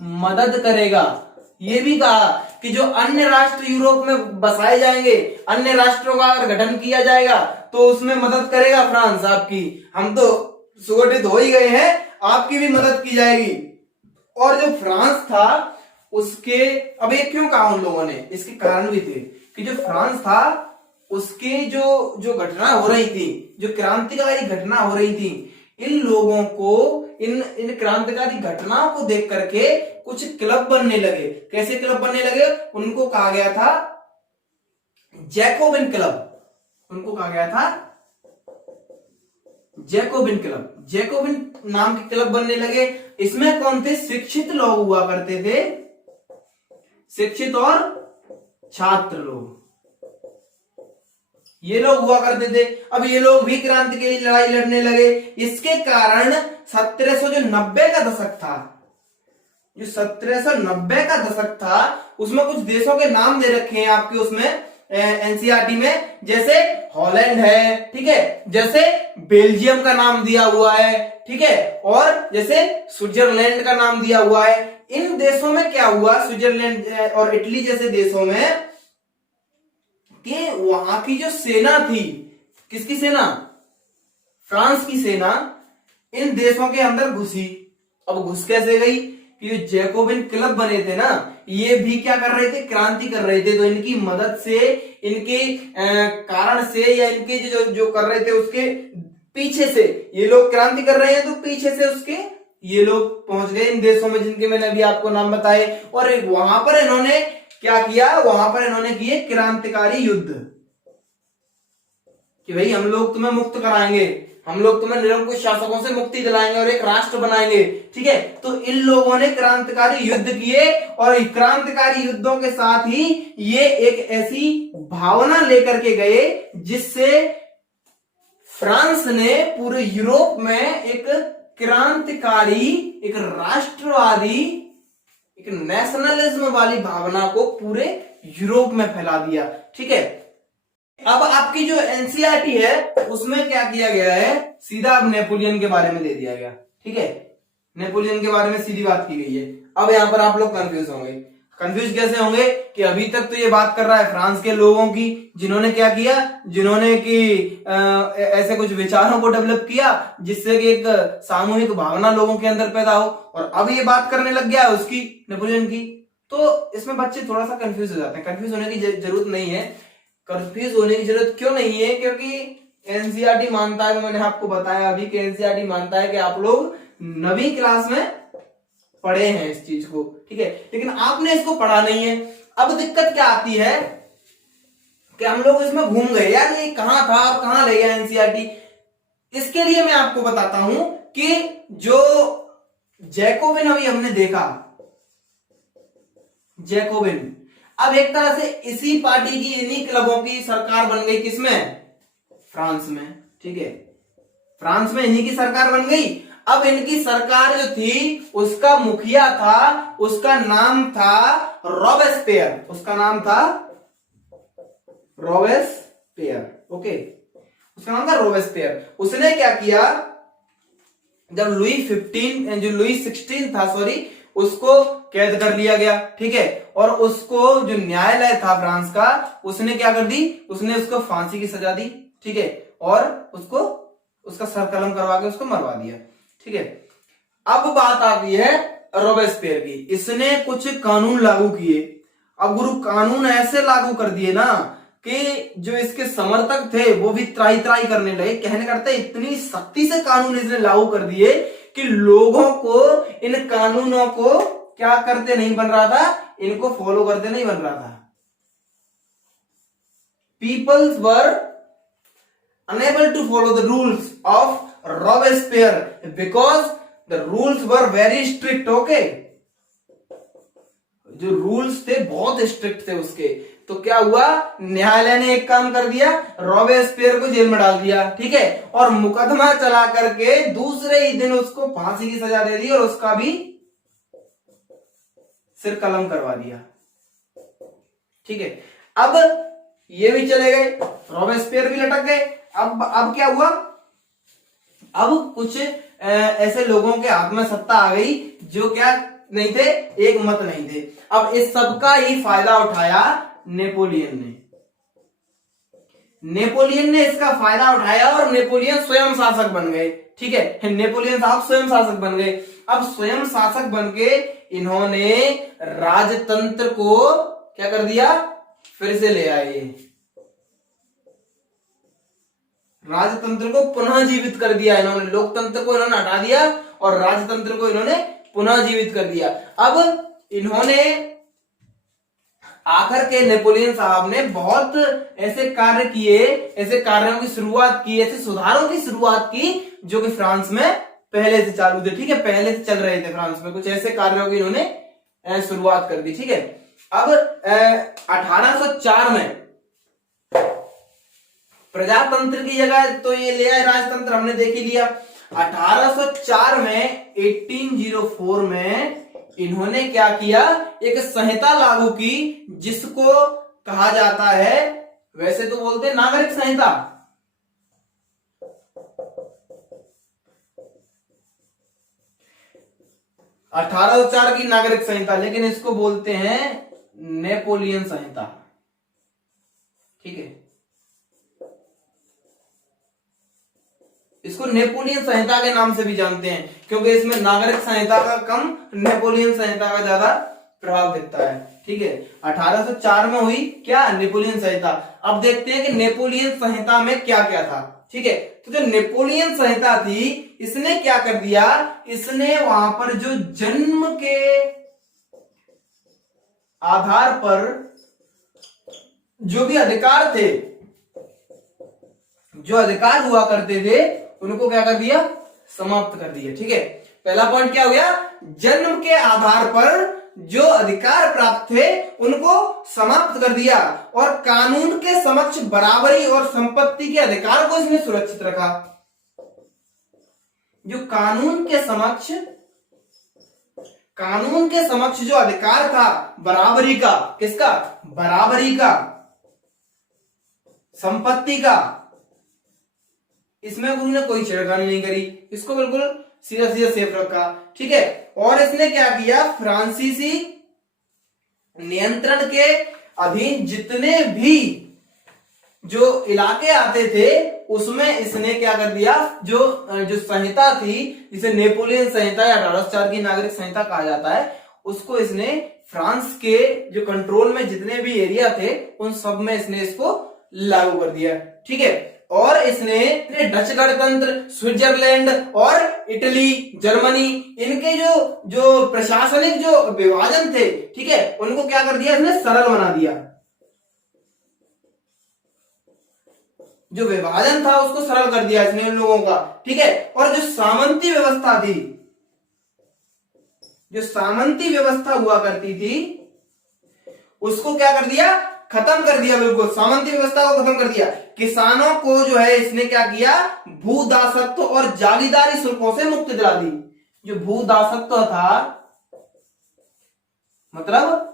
मदद करेगा। ये भी कहा कि जो अन्य राष्ट्र यूरोप में बसाए जाएंगे, अन्य राष्ट्रों का अगर गठन किया जाएगा तो उसमें मदद करेगा फ्रांस आपकी। हम तो सुगठित हो ही गए हैं, आपकी भी मदद की जाएगी। और जो फ्रांस था उसके, अब ये क्यों कहा उन लोगों ने, इसके कारण भी थे कि जो फ्रांस था उसके जो घटना हो रही थी, जो क्रांतिकारी घटना हो रही थी, इन लोगों को इन क्रांतिकारी घटनाओं को देख करके कुछ क्लब बनने लगे। कैसे क्लब बनने लगे? उनको कहा गया था जैकोबिन क्लब। उनको कहा गया था जैकोबिन क्लब। जैकोबिन नाम के क्लब बनने लगे। इसमें कौन थे? शिक्षित लोग हुआ करते थे, शिक्षित और छात्र लोग, ये लोग हुआ करते थे। अब ये लोग भी क्रांति के लिए लड़ाई लड़ने लगे। इसके कारण 1790 का दशक था, जो 1790 का दशक था, उसमें कुछ देशों के नाम दे रखे हैं आपके उसमें एनसीईआरटी में, जैसे हॉलैंड है, ठीक है, जैसे बेल्जियम का नाम दिया हुआ है, ठीक है, और जैसे स्विट्जरलैंड का नाम दिया हुआ है। इन देशों में क्या हुआ, स्विट्जरलैंड और इटली जैसे देशों में, कि वहां की जो सेना थी, किसकी सेना? फ्रांस की सेना इन देशों के अंदर घुसी। अब घुस कैसे गई? कि जो जैकोबिन क्लब बने थे ना, ये भी क्या कर रहे थे? क्रांति कर रहे थे। तो इनकी मदद से, इनके कारण से, या इनके जो कर रहे थे उसके पीछे से, ये लोग क्रांति कर रहे हैं तो पीछे से उसके ये लोग पहुंच गए इन देशों में जिनके मैंने अभी आपको नाम बताए। और वहां पर इन्होंने क्या किया? वहां पर इन्होंने किए क्रांतिकारी युद्ध, कि भाई हम लोग तुम्हें मुक्त कराएंगे, हम लोग तुम्हें निरंकुश शासकों से मुक्ति दिलाएंगे और एक राष्ट्र बनाएंगे, ठीक है। तो इन लोगों ने क्रांतिकारी युद्ध किए, और क्रांतिकारी युद्धों के साथ ही ये एक ऐसी भावना लेकर के गए जिससे फ्रांस ने पूरे यूरोप में एक क्रांतिकारी, एक राष्ट्रवादी, एक नेशनलिज्म वाली भावना को पूरे यूरोप में फैला दिया, ठीक है। अब आपकी जो एनसीईआरटी है उसमें क्या किया गया है? सीधा अब नेपोलियन के बारे में दे दिया गया, ठीक है। नेपोलियन के बारे में सीधी बात की गई है। अब यहां पर आप लोग कंफ्यूज होंगे। कंफ्यूज कैसे होंगे? कि अभी तक तो ये बात कर रहा है फ्रांस के लोगों की, जिन्होंने क्या किया, जिन्होंने कि ऐसे कुछ विचारों को डेवलप किया जिससे कि एक सामूहिक भावना लोगों के अंदर पैदा हो, और अब ये बात करने लग गया उसकी, नेपोलियन की। तो इसमें बच्चे थोड़ा सा कंफ्यूज हो जाते हैं। कंफ्यूज होने की जरूरत नहीं है। कंफ्यूज होने की जरूरत क्यों नहीं है? क्योंकि एनसीईआरटी मानता है, मैंने आपको बताया अभी कि एनसीईआरटी मानता है कि आप लोग 9वीं क्लास में पढ़े हैं इस चीज को, ठीक है, लेकिन आपने इसको पढ़ा नहीं है। अब दिक्कत क्या आती है कि हम लोग इसमें घूम गए, यार ये कहां था और कहां ले गया एनसीईआरटी। इसके लिए मैं आपको बताता हूं कि जो जैकोबिन अभी हमने देखा, जैकोबिन, अब एक तरह से इसी पार्टी की, इन्हीं क्लबों की सरकार बन गई। किसमें? फ्रांस में, ठीक है, फ्रांस में इन्हीं की सरकार बन गई। अब इनकी सरकार जो थी उसका मुखिया था, उसका नाम था रॉबेस्पियर, उसका नाम था रॉबेस्पियर, ओके, उसका नाम था रॉबेस्पियर। उसने क्या किया, जब लुई 16 था, सॉरी, उसको कैद कर लिया गया, ठीक है, और उसको जो न्यायालय था फ्रांस का, उसने क्या कर दी, उसने उसको फांसी की सजा दी, ठीक है, और उसको उसका सर कलम करवा के उसको मरवा दिया, ठीक है। अब बात आती है रॉबेस्पियर की। इसने कुछ कानून लागू किए। अब गुरु कानून ऐसे लागू कर दिए ना कि जो इसके समर्थक थे वो भी त्राही त्राही करने लगे, कहने करते इतनी सख्ती से कानून इसने लागू कर दिए कि लोगों को इन कानूनों को क्या करते नहीं बन रहा था, इनको फॉलो करते नहीं बन रहा था। Peoples were unable to follow the rules of Robespierre because the rules were very strict. Okay, जो रूल्स थे बहुत स्ट्रिक्ट थे उसके। तो क्या हुआ, न्यायालय ने एक काम कर दिया, रॉबेस्पियर को जेल में डाल दिया, ठीक है, और मुकदमा चला करके दूसरे ही दिन उसको फांसी की सजा दे दी और उसका भी सिर कलम करवा दिया। ठीक है, अब ये भी चले गए, रॉबेस्पियर भी लटक गए। अब क्या हुआ, अब कुछ ऐसे लोगों के हाथ में सत्ता आ गई जो क्या नहीं थे, एक मत नहीं थे। अब इस सबका ही फायदा उठाया नेपोलियन ने। नेपोलियन ने इसका फायदा उठाया और नेपोलियन स्वयं शासक बन गए। ठीक है, नेपोलियन साहब स्वयं शासक बन गए। अब स्वयं शासक बन के इन्होंने राजतंत्र को क्या कर दिया, फिर से ले आए, राजतंत्र को पुनः जीवित कर दिया इन्होंने। लोकतंत्र को इन्होंने हटा दिया और राजतंत्र को इन्होंने पुनः जीवित कर दिया। अब इन्होंने आकर के नेपोलियन साहब ने बहुत ऐसे कार्य किए, ऐसे कार्यों की शुरुआत की, ऐसे सुधारों की शुरुआत की जो कि फ्रांस में पहले से चालू थे। ठीक है, पहले से चल रहे थे फ्रांस में, कुछ ऐसे कार्यों की इन्होंने शुरुआत कर दी। ठीक है, अब 1804 में प्रजातंत्र की जगह तो ये ले आए राजतंत्र, हमने देख ही लिया। 1804 में 1804 में इन्होंने क्या किया, एक संहिता लागू की जिसको कहा जाता है, वैसे तो बोलते हैं नागरिक संहिता। अठारह 1804 की नागरिक संहिता, लेकिन इसको बोलते हैं नेपोलियन संहिता। ठीक है, इसको नेपोलियन संहिता के नाम से भी जानते हैं क्योंकि इसमें नागरिक संहिता का कम, नेपोलियन संहिता का ज्यादा प्रभाव दिखता है। ठीक है, 1804 में हुई क्या, नेपोलियन संहिता। अब देखते हैं कि नेपोलियन संहिता में क्या क्या था। ठीक है, तो जो नेपोलियन संहिता थी, इसने क्या कर दिया, इसने वहां पर जो जन्म के आधार पर जो भी अधिकार थे, जो अधिकार हुआ करते थे, उनको क्या कर दिया, समाप्त कर दिया। ठीक है, पहला पॉइंट क्या हो गया, जन्म के आधार पर जो अधिकार प्राप्त थे उनको समाप्त कर दिया और कानून के समक्ष बराबरी और संपत्ति के अधिकार को इसने सुरक्षित रखा। जो कानून के समक्ष जो अधिकार था बराबरी का, किसका, बराबरी का, संपत्ति का, इसमें गुरु ने कोई छेड़खानी नहीं करी, इसको बिल्कुल सीधा सीधा सेफ रखा। ठीक है, और इसने क्या किया, फ्रांसीसी नियंत्रण के अधीन जितने भी जो इलाके आते थे उसमें इसने क्या कर दिया, जो संहिता थी जिसे नेपोलियन संहिता या 1804 की नागरिक संहिता कहा जाता है, उसको इसने फ्रांस के जो कंट्रोल में जितने भी एरिया थे उन सब में इसने इसको लागू कर दिया। ठीक है, और इसने डच गणतंत्र, स्विट्जरलैंड और इटली, जर्मनी, इनके जो प्रशासनिक जो विभाजन थे, ठीक है, उनको क्या कर दिया, इसने सरल बना दिया। जो विभाजन था उसको सरल कर दिया इसने इन लोगों का। ठीक है, और जो सामंती व्यवस्था थी, जो सामंती व्यवस्था हुआ करती थी, उसको क्या कर दिया, खत्म कर दिया, बिल्कुल सामंती व्यवस्था को खत्म कर दिया। किसानों को जो है इसने क्या किया, भूदासत्व और जागीरदारी शुल्कों से मुक्ति दिला दी। जो भूदासत्व था, मतलब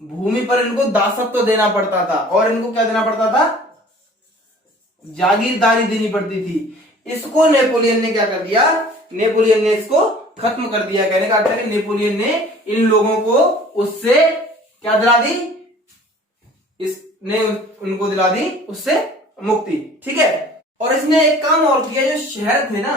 भूमि पर इनको दासत्व देना पड़ता था और इनको क्या देना पड़ता था, जागीरदारी देनी पड़ती थी। इसको नेपोलियन ने क्या कर दिया, नेपोलियन ने इसको खत्म कर दिया। कहने का अर्थ है कि नेपोलियन ने इन लोगों को उससे क्या दिला दी, इसने उनको दिला दी उससे मुक्ति। ठीक है, और इसने एक काम और किया, जो शहर थे ना,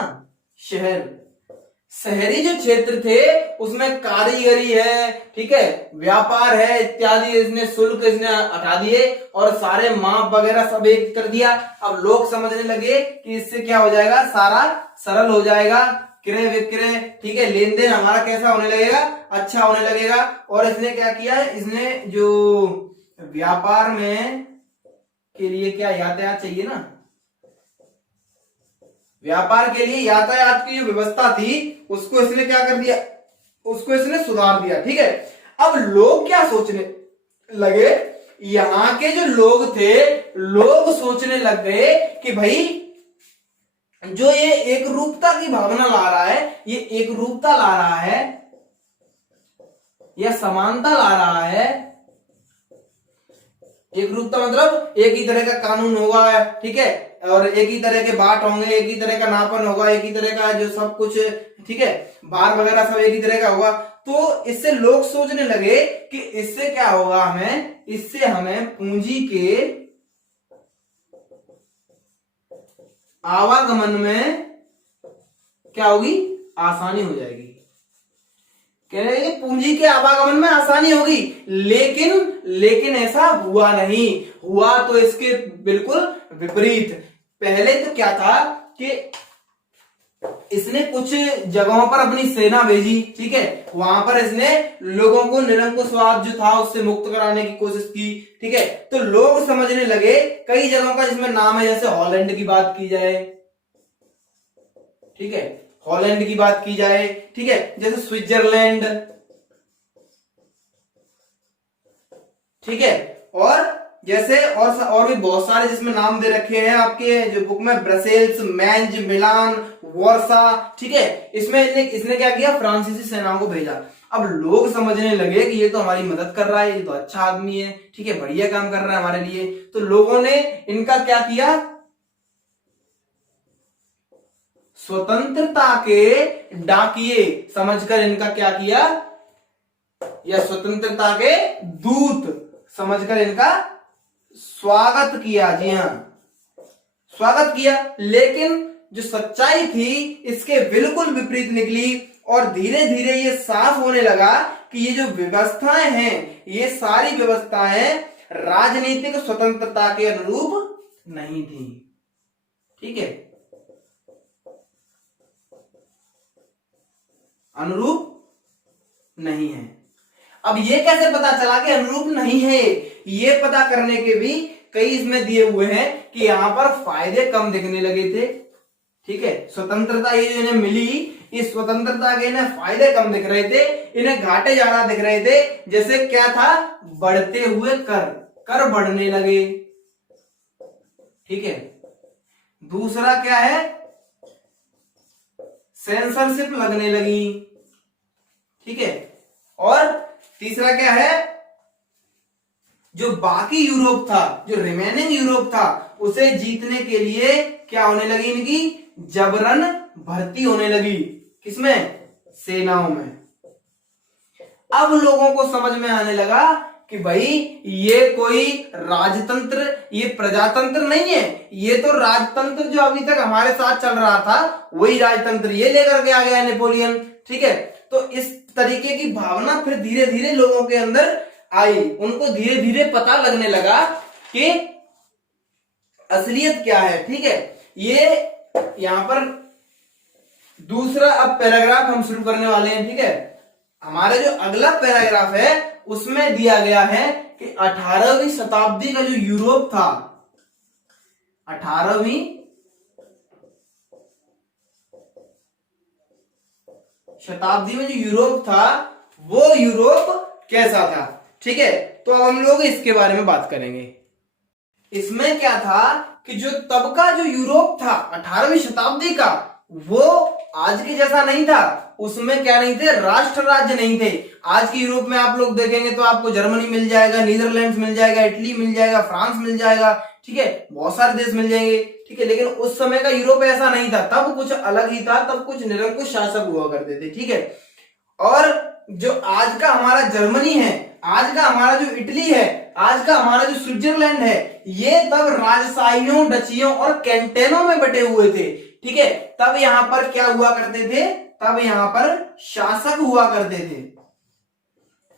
शहरी जो क्षेत्र थे उसमें कारीगरी है, ठीक है, व्यापार है इत्यादि, इसने शुल्क इसने हटा दिए और सारे माप वगैरह सब एक कर दिया। अब लोग समझने लगे कि इससे क्या हो जाएगा, सारा सरल हो जाएगा, क्रय विक्रय, ठीक है, लेन देन हमारा कैसा होने लगेगा, अच्छा होने लगेगा। और इसने क्या किया, इसने जो व्यापार में के लिए क्या यातायात चाहिए ना, व्यापार के लिए यातायात की जो व्यवस्था थी उसको इसने क्या कर दिया, उसको इसने सुधार दिया, ठीक है। अब लोग क्या सोचने लगे, यहां के जो लोग थे, लोग सोचने लग गए कि भाई जो ये एक रूपता की भावना ला रहा है, ये एक रूपता ला रहा है या समानता ला रहा है। एक रूपता मतलब एक ही तरह का कानून होगा, ठीक है, और एक ही तरह के बाट होंगे, एक ही तरह का नापन होगा, एक ही तरह का जो सब कुछ, ठीक है, बार वगैरह सब एक ही तरह का होगा। तो इससे लोग सोचने लगे कि इससे क्या होगा, हमें इससे हमें पूंजी के आवागमन में क्या होगी, आसानी हो जाएगी। कह रहे हैं पूंजी के आवागमन में आसानी होगी, लेकिन ऐसा हुआ नहीं, हुआ तो इसके बिल्कुल विपरीत। पहले तो क्या था कि इसने कुछ जगहों पर अपनी सेना भेजी, ठीक है, वहां पर इसने लोगों को निरंकुशवाद जो था उससे मुक्त कराने की कोशिश की, ठीक है। तो लोग समझने लगे, कई जगहों का जिसमें नाम है, जैसे हॉलैंड की बात की जाए, ठीक है, हॉलैंड की बात की जाए, ठीक है, जैसे स्विट्जरलैंड, ठीक है, और जैसे और भी बहुत सारे जिसमें नाम दे रखे हैं आपके जो बुक में, ब्रसेल्स, मैंज, मिलान, वॉर्सा, ठीक है। इसमें इसने क्या किया, फ्रांसीसी सेनाओं को भेजा। अब लोग समझने लगे कि ये तो हमारी मदद कर रहा है, ये तो अच्छा आदमी है, ठीक है, बढ़िया काम कर रहा है हमारे लिए। तो लोगों ने इनका क्या किया, स्वतंत्रता के डाकिए समझकर इनका क्या किया, या स्वतंत्रता के दूत समझकर इनका स्वागत किया। जी हां, स्वागत किया। लेकिन जो सच्चाई थी इसके बिल्कुल विपरीत निकली और धीरे धीरे ये साफ होने लगा कि ये जो व्यवस्थाएं हैं, ये सारी व्यवस्थाएं राजनीतिक स्वतंत्रता के अनुरूप नहीं थी, ठीक है, अनुरूप नहीं है। अब ये कैसे पता चला कि अनुरूप नहीं है, ये पता करने के भी कई इसमें दिए हुए हैं कि यहां पर फायदे कम दिखने लगे थे, ठीक है, स्वतंत्रता ये जो इन्हें मिली, इस स्वतंत्रता के इन्हें फायदे कम दिख रहे थे, इन्हें घाटे ज्यादा दिख रहे थे। जैसे क्या था, बढ़ते हुए कर बढ़ने लगे, ठीक है। दूसरा क्या है, सेंसरशिप लगने लगी, ठीक है। और तीसरा क्या है, जो बाकी यूरोप था, जो रिमेनिंग यूरोप था, उसे जीतने के लिए क्या होने लगी, इनकी जबरन भर्ती होने लगी, किसमें, सेनाओं में। अब लोगों को समझ में आने लगा कि भाई ये कोई राजतंत्र, ये प्रजातंत्र नहीं है, ये तो राजतंत्र जो अभी तक हमारे साथ चल रहा था वही राजतंत्र ये लेकर के आ गया नेपोलियन, ठीक है। तो इस तरीके की भावना फिर धीरे धीरे लोगों के अंदर आई, उनको धीरे धीरे पता लगने लगा कि असलियत क्या है, ठीक है। ये यहां पर दूसरा अब पैराग्राफ हम शुरू करने वाले हैं, ठीक है। हमारा जो अगला पैराग्राफ है उसमें दिया गया है कि 18वीं शताब्दी का जो यूरोप था, 18वीं शताब्दी में जो यूरोप था वो यूरोप कैसा था, ठीक है। तो अब हम लोग इसके बारे में बात करेंगे। इसमें क्या था कि जो तब का जो यूरोप था 18वीं शताब्दी का, वो आज के जैसा नहीं था। उसमें क्या नहीं थे, राष्ट्र राज्य नहीं थे। आज के यूरोप में आप लोग देखेंगे तो आपको जर्मनी मिल जाएगा, नीदरलैंड्स मिल जाएगा, इटली मिल जाएगा, फ्रांस मिल जाएगा, ठीक है, बहुत सारे देश मिल जाएंगे, ठीक है। लेकिन उस समय का यूरोप ऐसा नहीं था, तब कुछ अलग ही था, तब कुछ निरंकुश शासक हुआ करते थे, ठीक है। और जो आज का हमारा जर्मनी है, आज का हमारा जो इटली है, आज का हमारा जो स्विट्जरलैंड है, ये तब राजशाहियों, डचियों और कैंटेनों में बटे हुए थे, ठीक है। तब यहां पर क्या हुआ करते थे, तब यहाँ पर शासक हुआ करते थे,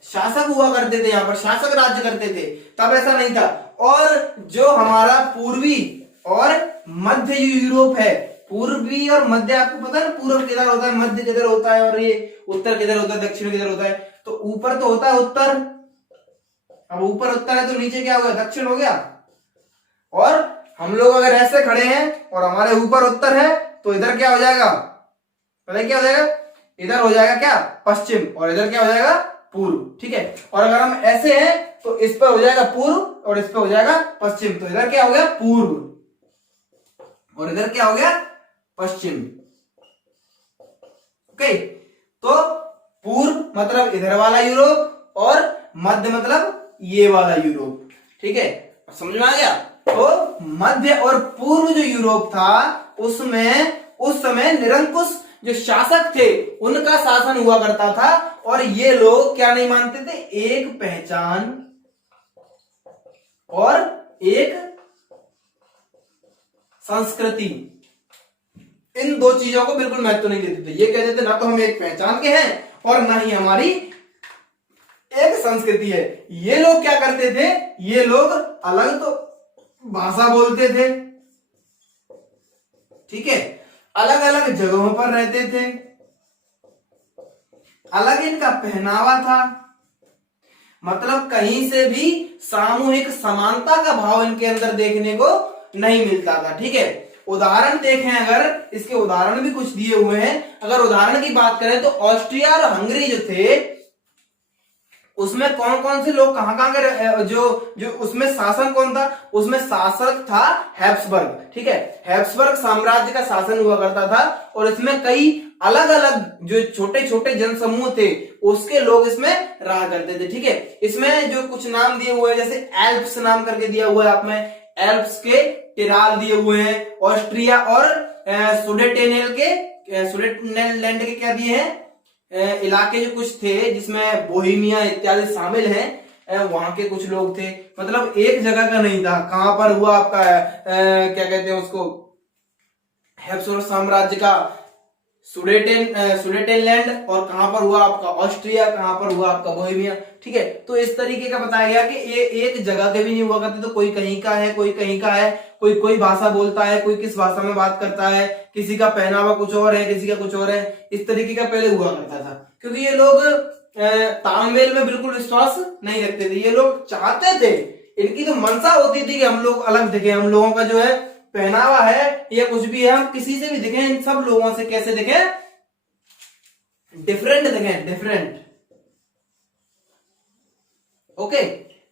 शासक हुआ करते थे, यहाँ पर शासक राज्य करते थे, तब ऐसा नहीं था। और जो हमारा पूर्वी और मध्य यूरोप है, पूर्वी और मध्य, आपको पता है ना पूर्व किधर होता है, मध्य किधर होता है और ये उत्तर किधर होता है, दक्षिण किधर होता है। तो ऊपर तो होता है उत्तर, अब ऊपर उत्तर है तो नीचे क्या हो गया, दक्षिण हो गया। और हम लोग अगर ऐसे खड़े हैं और हमारे ऊपर उत्तर है तो इधर क्या हो जाएगा, पता है क्या हो जाएगा, इधर हो जाएगा क्या, पश्चिम, और इधर क्या हो जाएगा, पूर्व। ठीक है, और अगर हम ऐसे हैं तो इस पर हो जाएगा पूर्व और इस पर हो जाएगा पश्चिम, तो इधर क्या हो गया, पूर्व और इधर क्या हो गया, पश्चिम। ओके, तो पूर्व मतलब इधर वाला यूरोप और मध्य मतलब ये वाला यूरोप। ठीक है, समझ में आ गया। तो मध्य और पूर्व जो यूरोप था उसमें उस समय निरंकुश जो शासक थे उनका शासन हुआ करता था, और ये लोग क्या नहीं मानते थे, एक पहचान और एक संस्कृति, इन दो चीजों को बिल्कुल महत्व नहीं देते थे। ये कहते थे ना तो हम एक पहचान के हैं और ना ही हमारी एक संस्कृति है। ये लोग क्या करते थे, ये लोग अलग तो भाषा बोलते थे, ठीक है, अलग अलग जगहों पर रहते थे, अलग इनका पहनावा था, मतलब कहीं से भी सामूहिक समानता का भाव इनके अंदर देखने को नहीं मिलता था। ठीक है, उदाहरण देखें, अगर इसके उदाहरण भी कुछ दिए हुए हैं। अगर उदाहरण की बात करें तो ऑस्ट्रिया और हंगरी जो थे उसमें कौन कौन से लोग कहां कहां के जो उसमें शासन कौन था, उसमें शासक था हैब्सबर्ग। ठीक है, हैब्सबर्ग साम्राज्य का शासन हुआ करता था, और इसमें कई अलग अलग जो छोटे छोटे जनसमूह थे उसके लोग इसमें रहा करते थे। ठीक है, इसमें जो कुछ नाम दिए हुए हैं, जैसे एल्प्स नाम करके दिया हुआ है आप में, एल्प्स के टिराल दिए हुए हैं, ऑस्ट्रिया और सुडेटेनलैंड के क्या दिए हैं, इलाके जो कुछ थे जिसमें बोहेमिया इत्यादि शामिल हैं, वहां के कुछ लोग थे। मतलब एक जगह का नहीं था, कहां पर हुआ आपका क्या कहते हैं उसको, हैब्सबर्ग साम्राज्य का सुडेटेनलैंड, और कहां पर हुआ आपका ऑस्ट्रिया, कहां पर हुआ आपका बोहेमिया। ठीक है, तो इस तरीके का बताया गया कि ये एक जगह के भी नहीं हुआ करते, तो कोई कहीं का है, कोई कहीं का है, कोई कोई भाषा बोलता है, कोई किस भाषा में बात करता है, किसी का पहनावा कुछ और है, किसी का कुछ और है, इस तरीके का पहले हुआ करता था। क्योंकि ये लोग तालमेल में बिल्कुल विश्वास नहीं रखते थे, ये लोग चाहते थे, इनकी तो मंशा होती थी कि हम लोग अलग दिखे, हम लोगों का जो है पहनावा है या कुछ भी है, हम किसी से भी दिखें, इन सब लोगों से कैसे दिखें, डिफरेंट दिखें, डिफरेंट। ओके,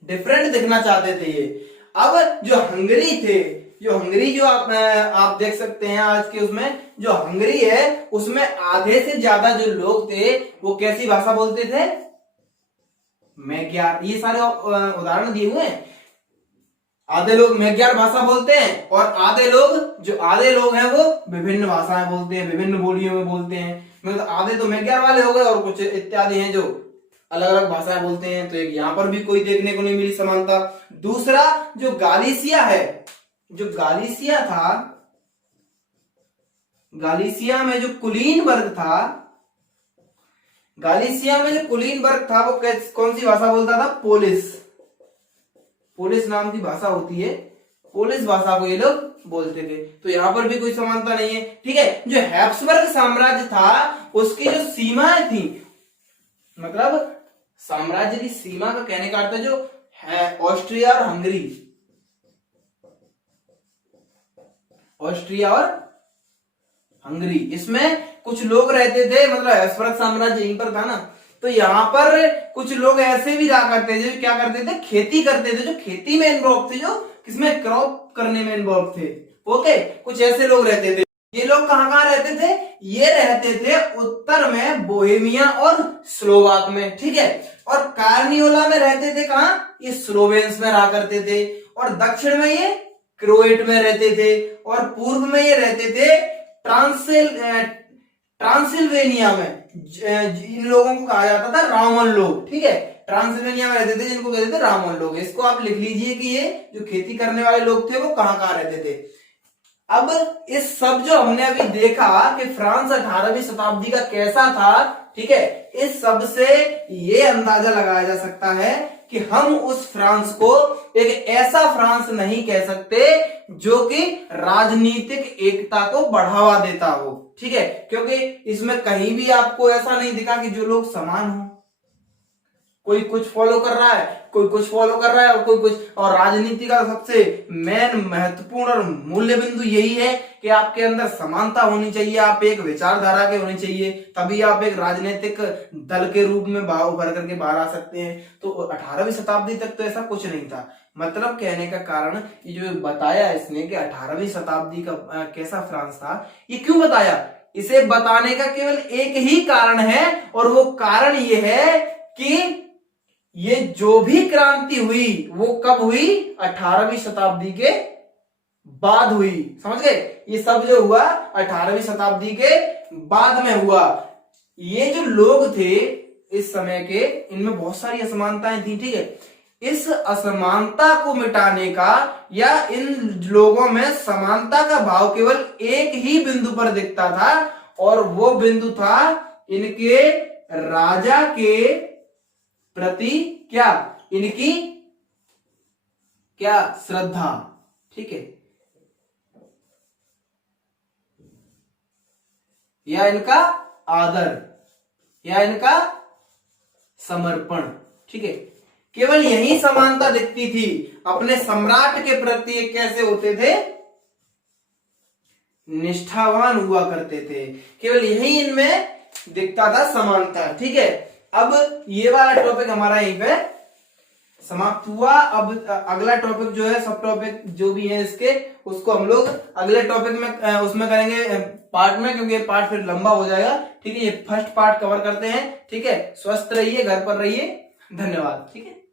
डिफरेंट दिखना चाहते थे ये। अब जो हंगरी थे, जो हंगरी जो आप देख सकते हैं आज के उसमें, जो हंगरी है उसमें आधे से ज्यादा जो लोग थे वो कैसी भाषा बोलते थे, मैग्यार। ये सारे उदाहरण दिए हुए हैं। आधे लोग मैग्यार भाषा बोलते हैं और आधे लोग हैं वो विभिन्न भाषाएं बोलते हैं, विभिन्न बोलियों में बोलते हैं। मतलब आधे तो मैग्यार वाले हो गए और कुछ इत्यादि हैं जो अलग अलग भाषाएं बोलते हैं। तो एक यहाँ पर भी कोई देखने को नहीं मिली समानता। दूसरा जो गालिसिया है, जो गालिसिया था, गालिसिया में जो कुलीन वर्ग था, गालिसिया में जो कुलीन वर्ग था वो कौन सी भाषा बोलता था, पोलिश। पोलिश नाम की भाषा होती है, पोलिश भाषा को ये लोग बोलते थे। तो यहां पर भी कोई समानता नहीं है। ठीक है, जो हैब्सबर्ग साम्राज्य था उसकी जो सीमाएं थी, मतलब साम्राज्य की सीमा का कहने का अर्थ जो है ऑस्ट्रिया और हंगरी, ऑस्ट्रिया और हंगरी, इसमें कुछ लोग रहते थे, मतलब हैब्सबर्ग साम्राज्य यहीं पर था ना, तो यहां पर कुछ लोग ऐसे भी रहा करते थे जो क्या करते थे, खेती करते थे, जो खेती में इन्वॉल्व थे, जो किसमें क्रॉप करने में इन्वॉल्व थे। ओके, कुछ ऐसे लोग रहते थे। ये लोग कहां कहां रहते थे, ये रहते थे उत्तर में बोहेमिया और स्लोवाक में। ठीक है, और कार्नियोला में रहते थे कहां, ये स्लोवेन्स में रहा करते थे, और दक्षिण में ये क्रोएट में रहते थे, और पूर्व में ये रहते थे ट्रांसिल्वेनिया में। इन लोगों को कहा जाता था रामन लोग। ठीक है, ट्रांसिल्वेनिया में रहते थे जिनको कहते थे रामन लोग। इसको आप लिख लीजिए कि ये जो खेती करने वाले लोग थे वो कहां कहां रहते थे। अब इस सब जो हमने अभी देखा कि फ्रांस 18वीं शताब्दी का कैसा था, ठीक है, इस सब से ये अंदाजा लगाया जा सकता है कि हम उस फ्रांस को एक ऐसा फ्रांस नहीं कह सकते जो कि राजनीतिक एकता को बढ़ावा देता हो, ठीक है, क्योंकि इसमें कहीं भी आपको ऐसा नहीं दिखा कि जो लोग समान हो, कोई कुछ फॉलो कर रहा है, कोई कुछ फॉलो कर रहा है और कोई कुछ। और राजनीति का सबसे मेन महत्वपूर्ण और मूल्य बिंदु यही है कि आपके अंदर समानता होनी चाहिए, आप एक विचारधारा के होने चाहिए, तभी आप एक राजनीतिक दल के रूप में उभर करके बाहर आ सकते हैं। तो 18वीं शताब्दी तक तो ऐसा कुछ नहीं था। मतलब कहने का कारण ये जो बताया इसने कि 18वीं शताब्दी का कैसा फ्रांस था, ये क्यों बताया, इसे बताने का केवल एक ही कारण है और वो कारण ये है कि ये जो भी क्रांति हुई वो कब हुई, 18वीं शताब्दी के बाद हुई, समझ गए, ये सब जो हुआ 18वीं शताब्दी के बाद में हुआ। ये जो लोग थे इस समय के, इनमें बहुत सारी असमानताएं थी, ठीक है, इस असमानता को मिटाने का या इन लोगों में समानता का भाव केवल एक ही बिंदु पर दिखता था और वो बिंदु था इनके राजा के प्रति क्या, इनकी क्या श्रद्धा, ठीक है, या इनका आदर या इनका समर्पण, ठीक है, केवल यही समानता दिखती थी। अपने सम्राट के प्रति ये कैसे होते थे, निष्ठावान हुआ करते थे, केवल यही इनमें दिखता था समानता, ठीक है। अब ये वाला टॉपिक हमारा यहीं पे समाप्त हुआ। अब अगला टॉपिक जो है, सब टॉपिक जो भी है इसके, उसको हम लोग अगले टॉपिक में उसमें करेंगे पार्ट में, क्योंकि ये पार्ट फिर लंबा हो जाएगा, ठीक है। ये फर्स्ट पार्ट कवर करते हैं, ठीक है। स्वस्थ रहिए, घर पर रहिए, धन्यवाद, ठीक है।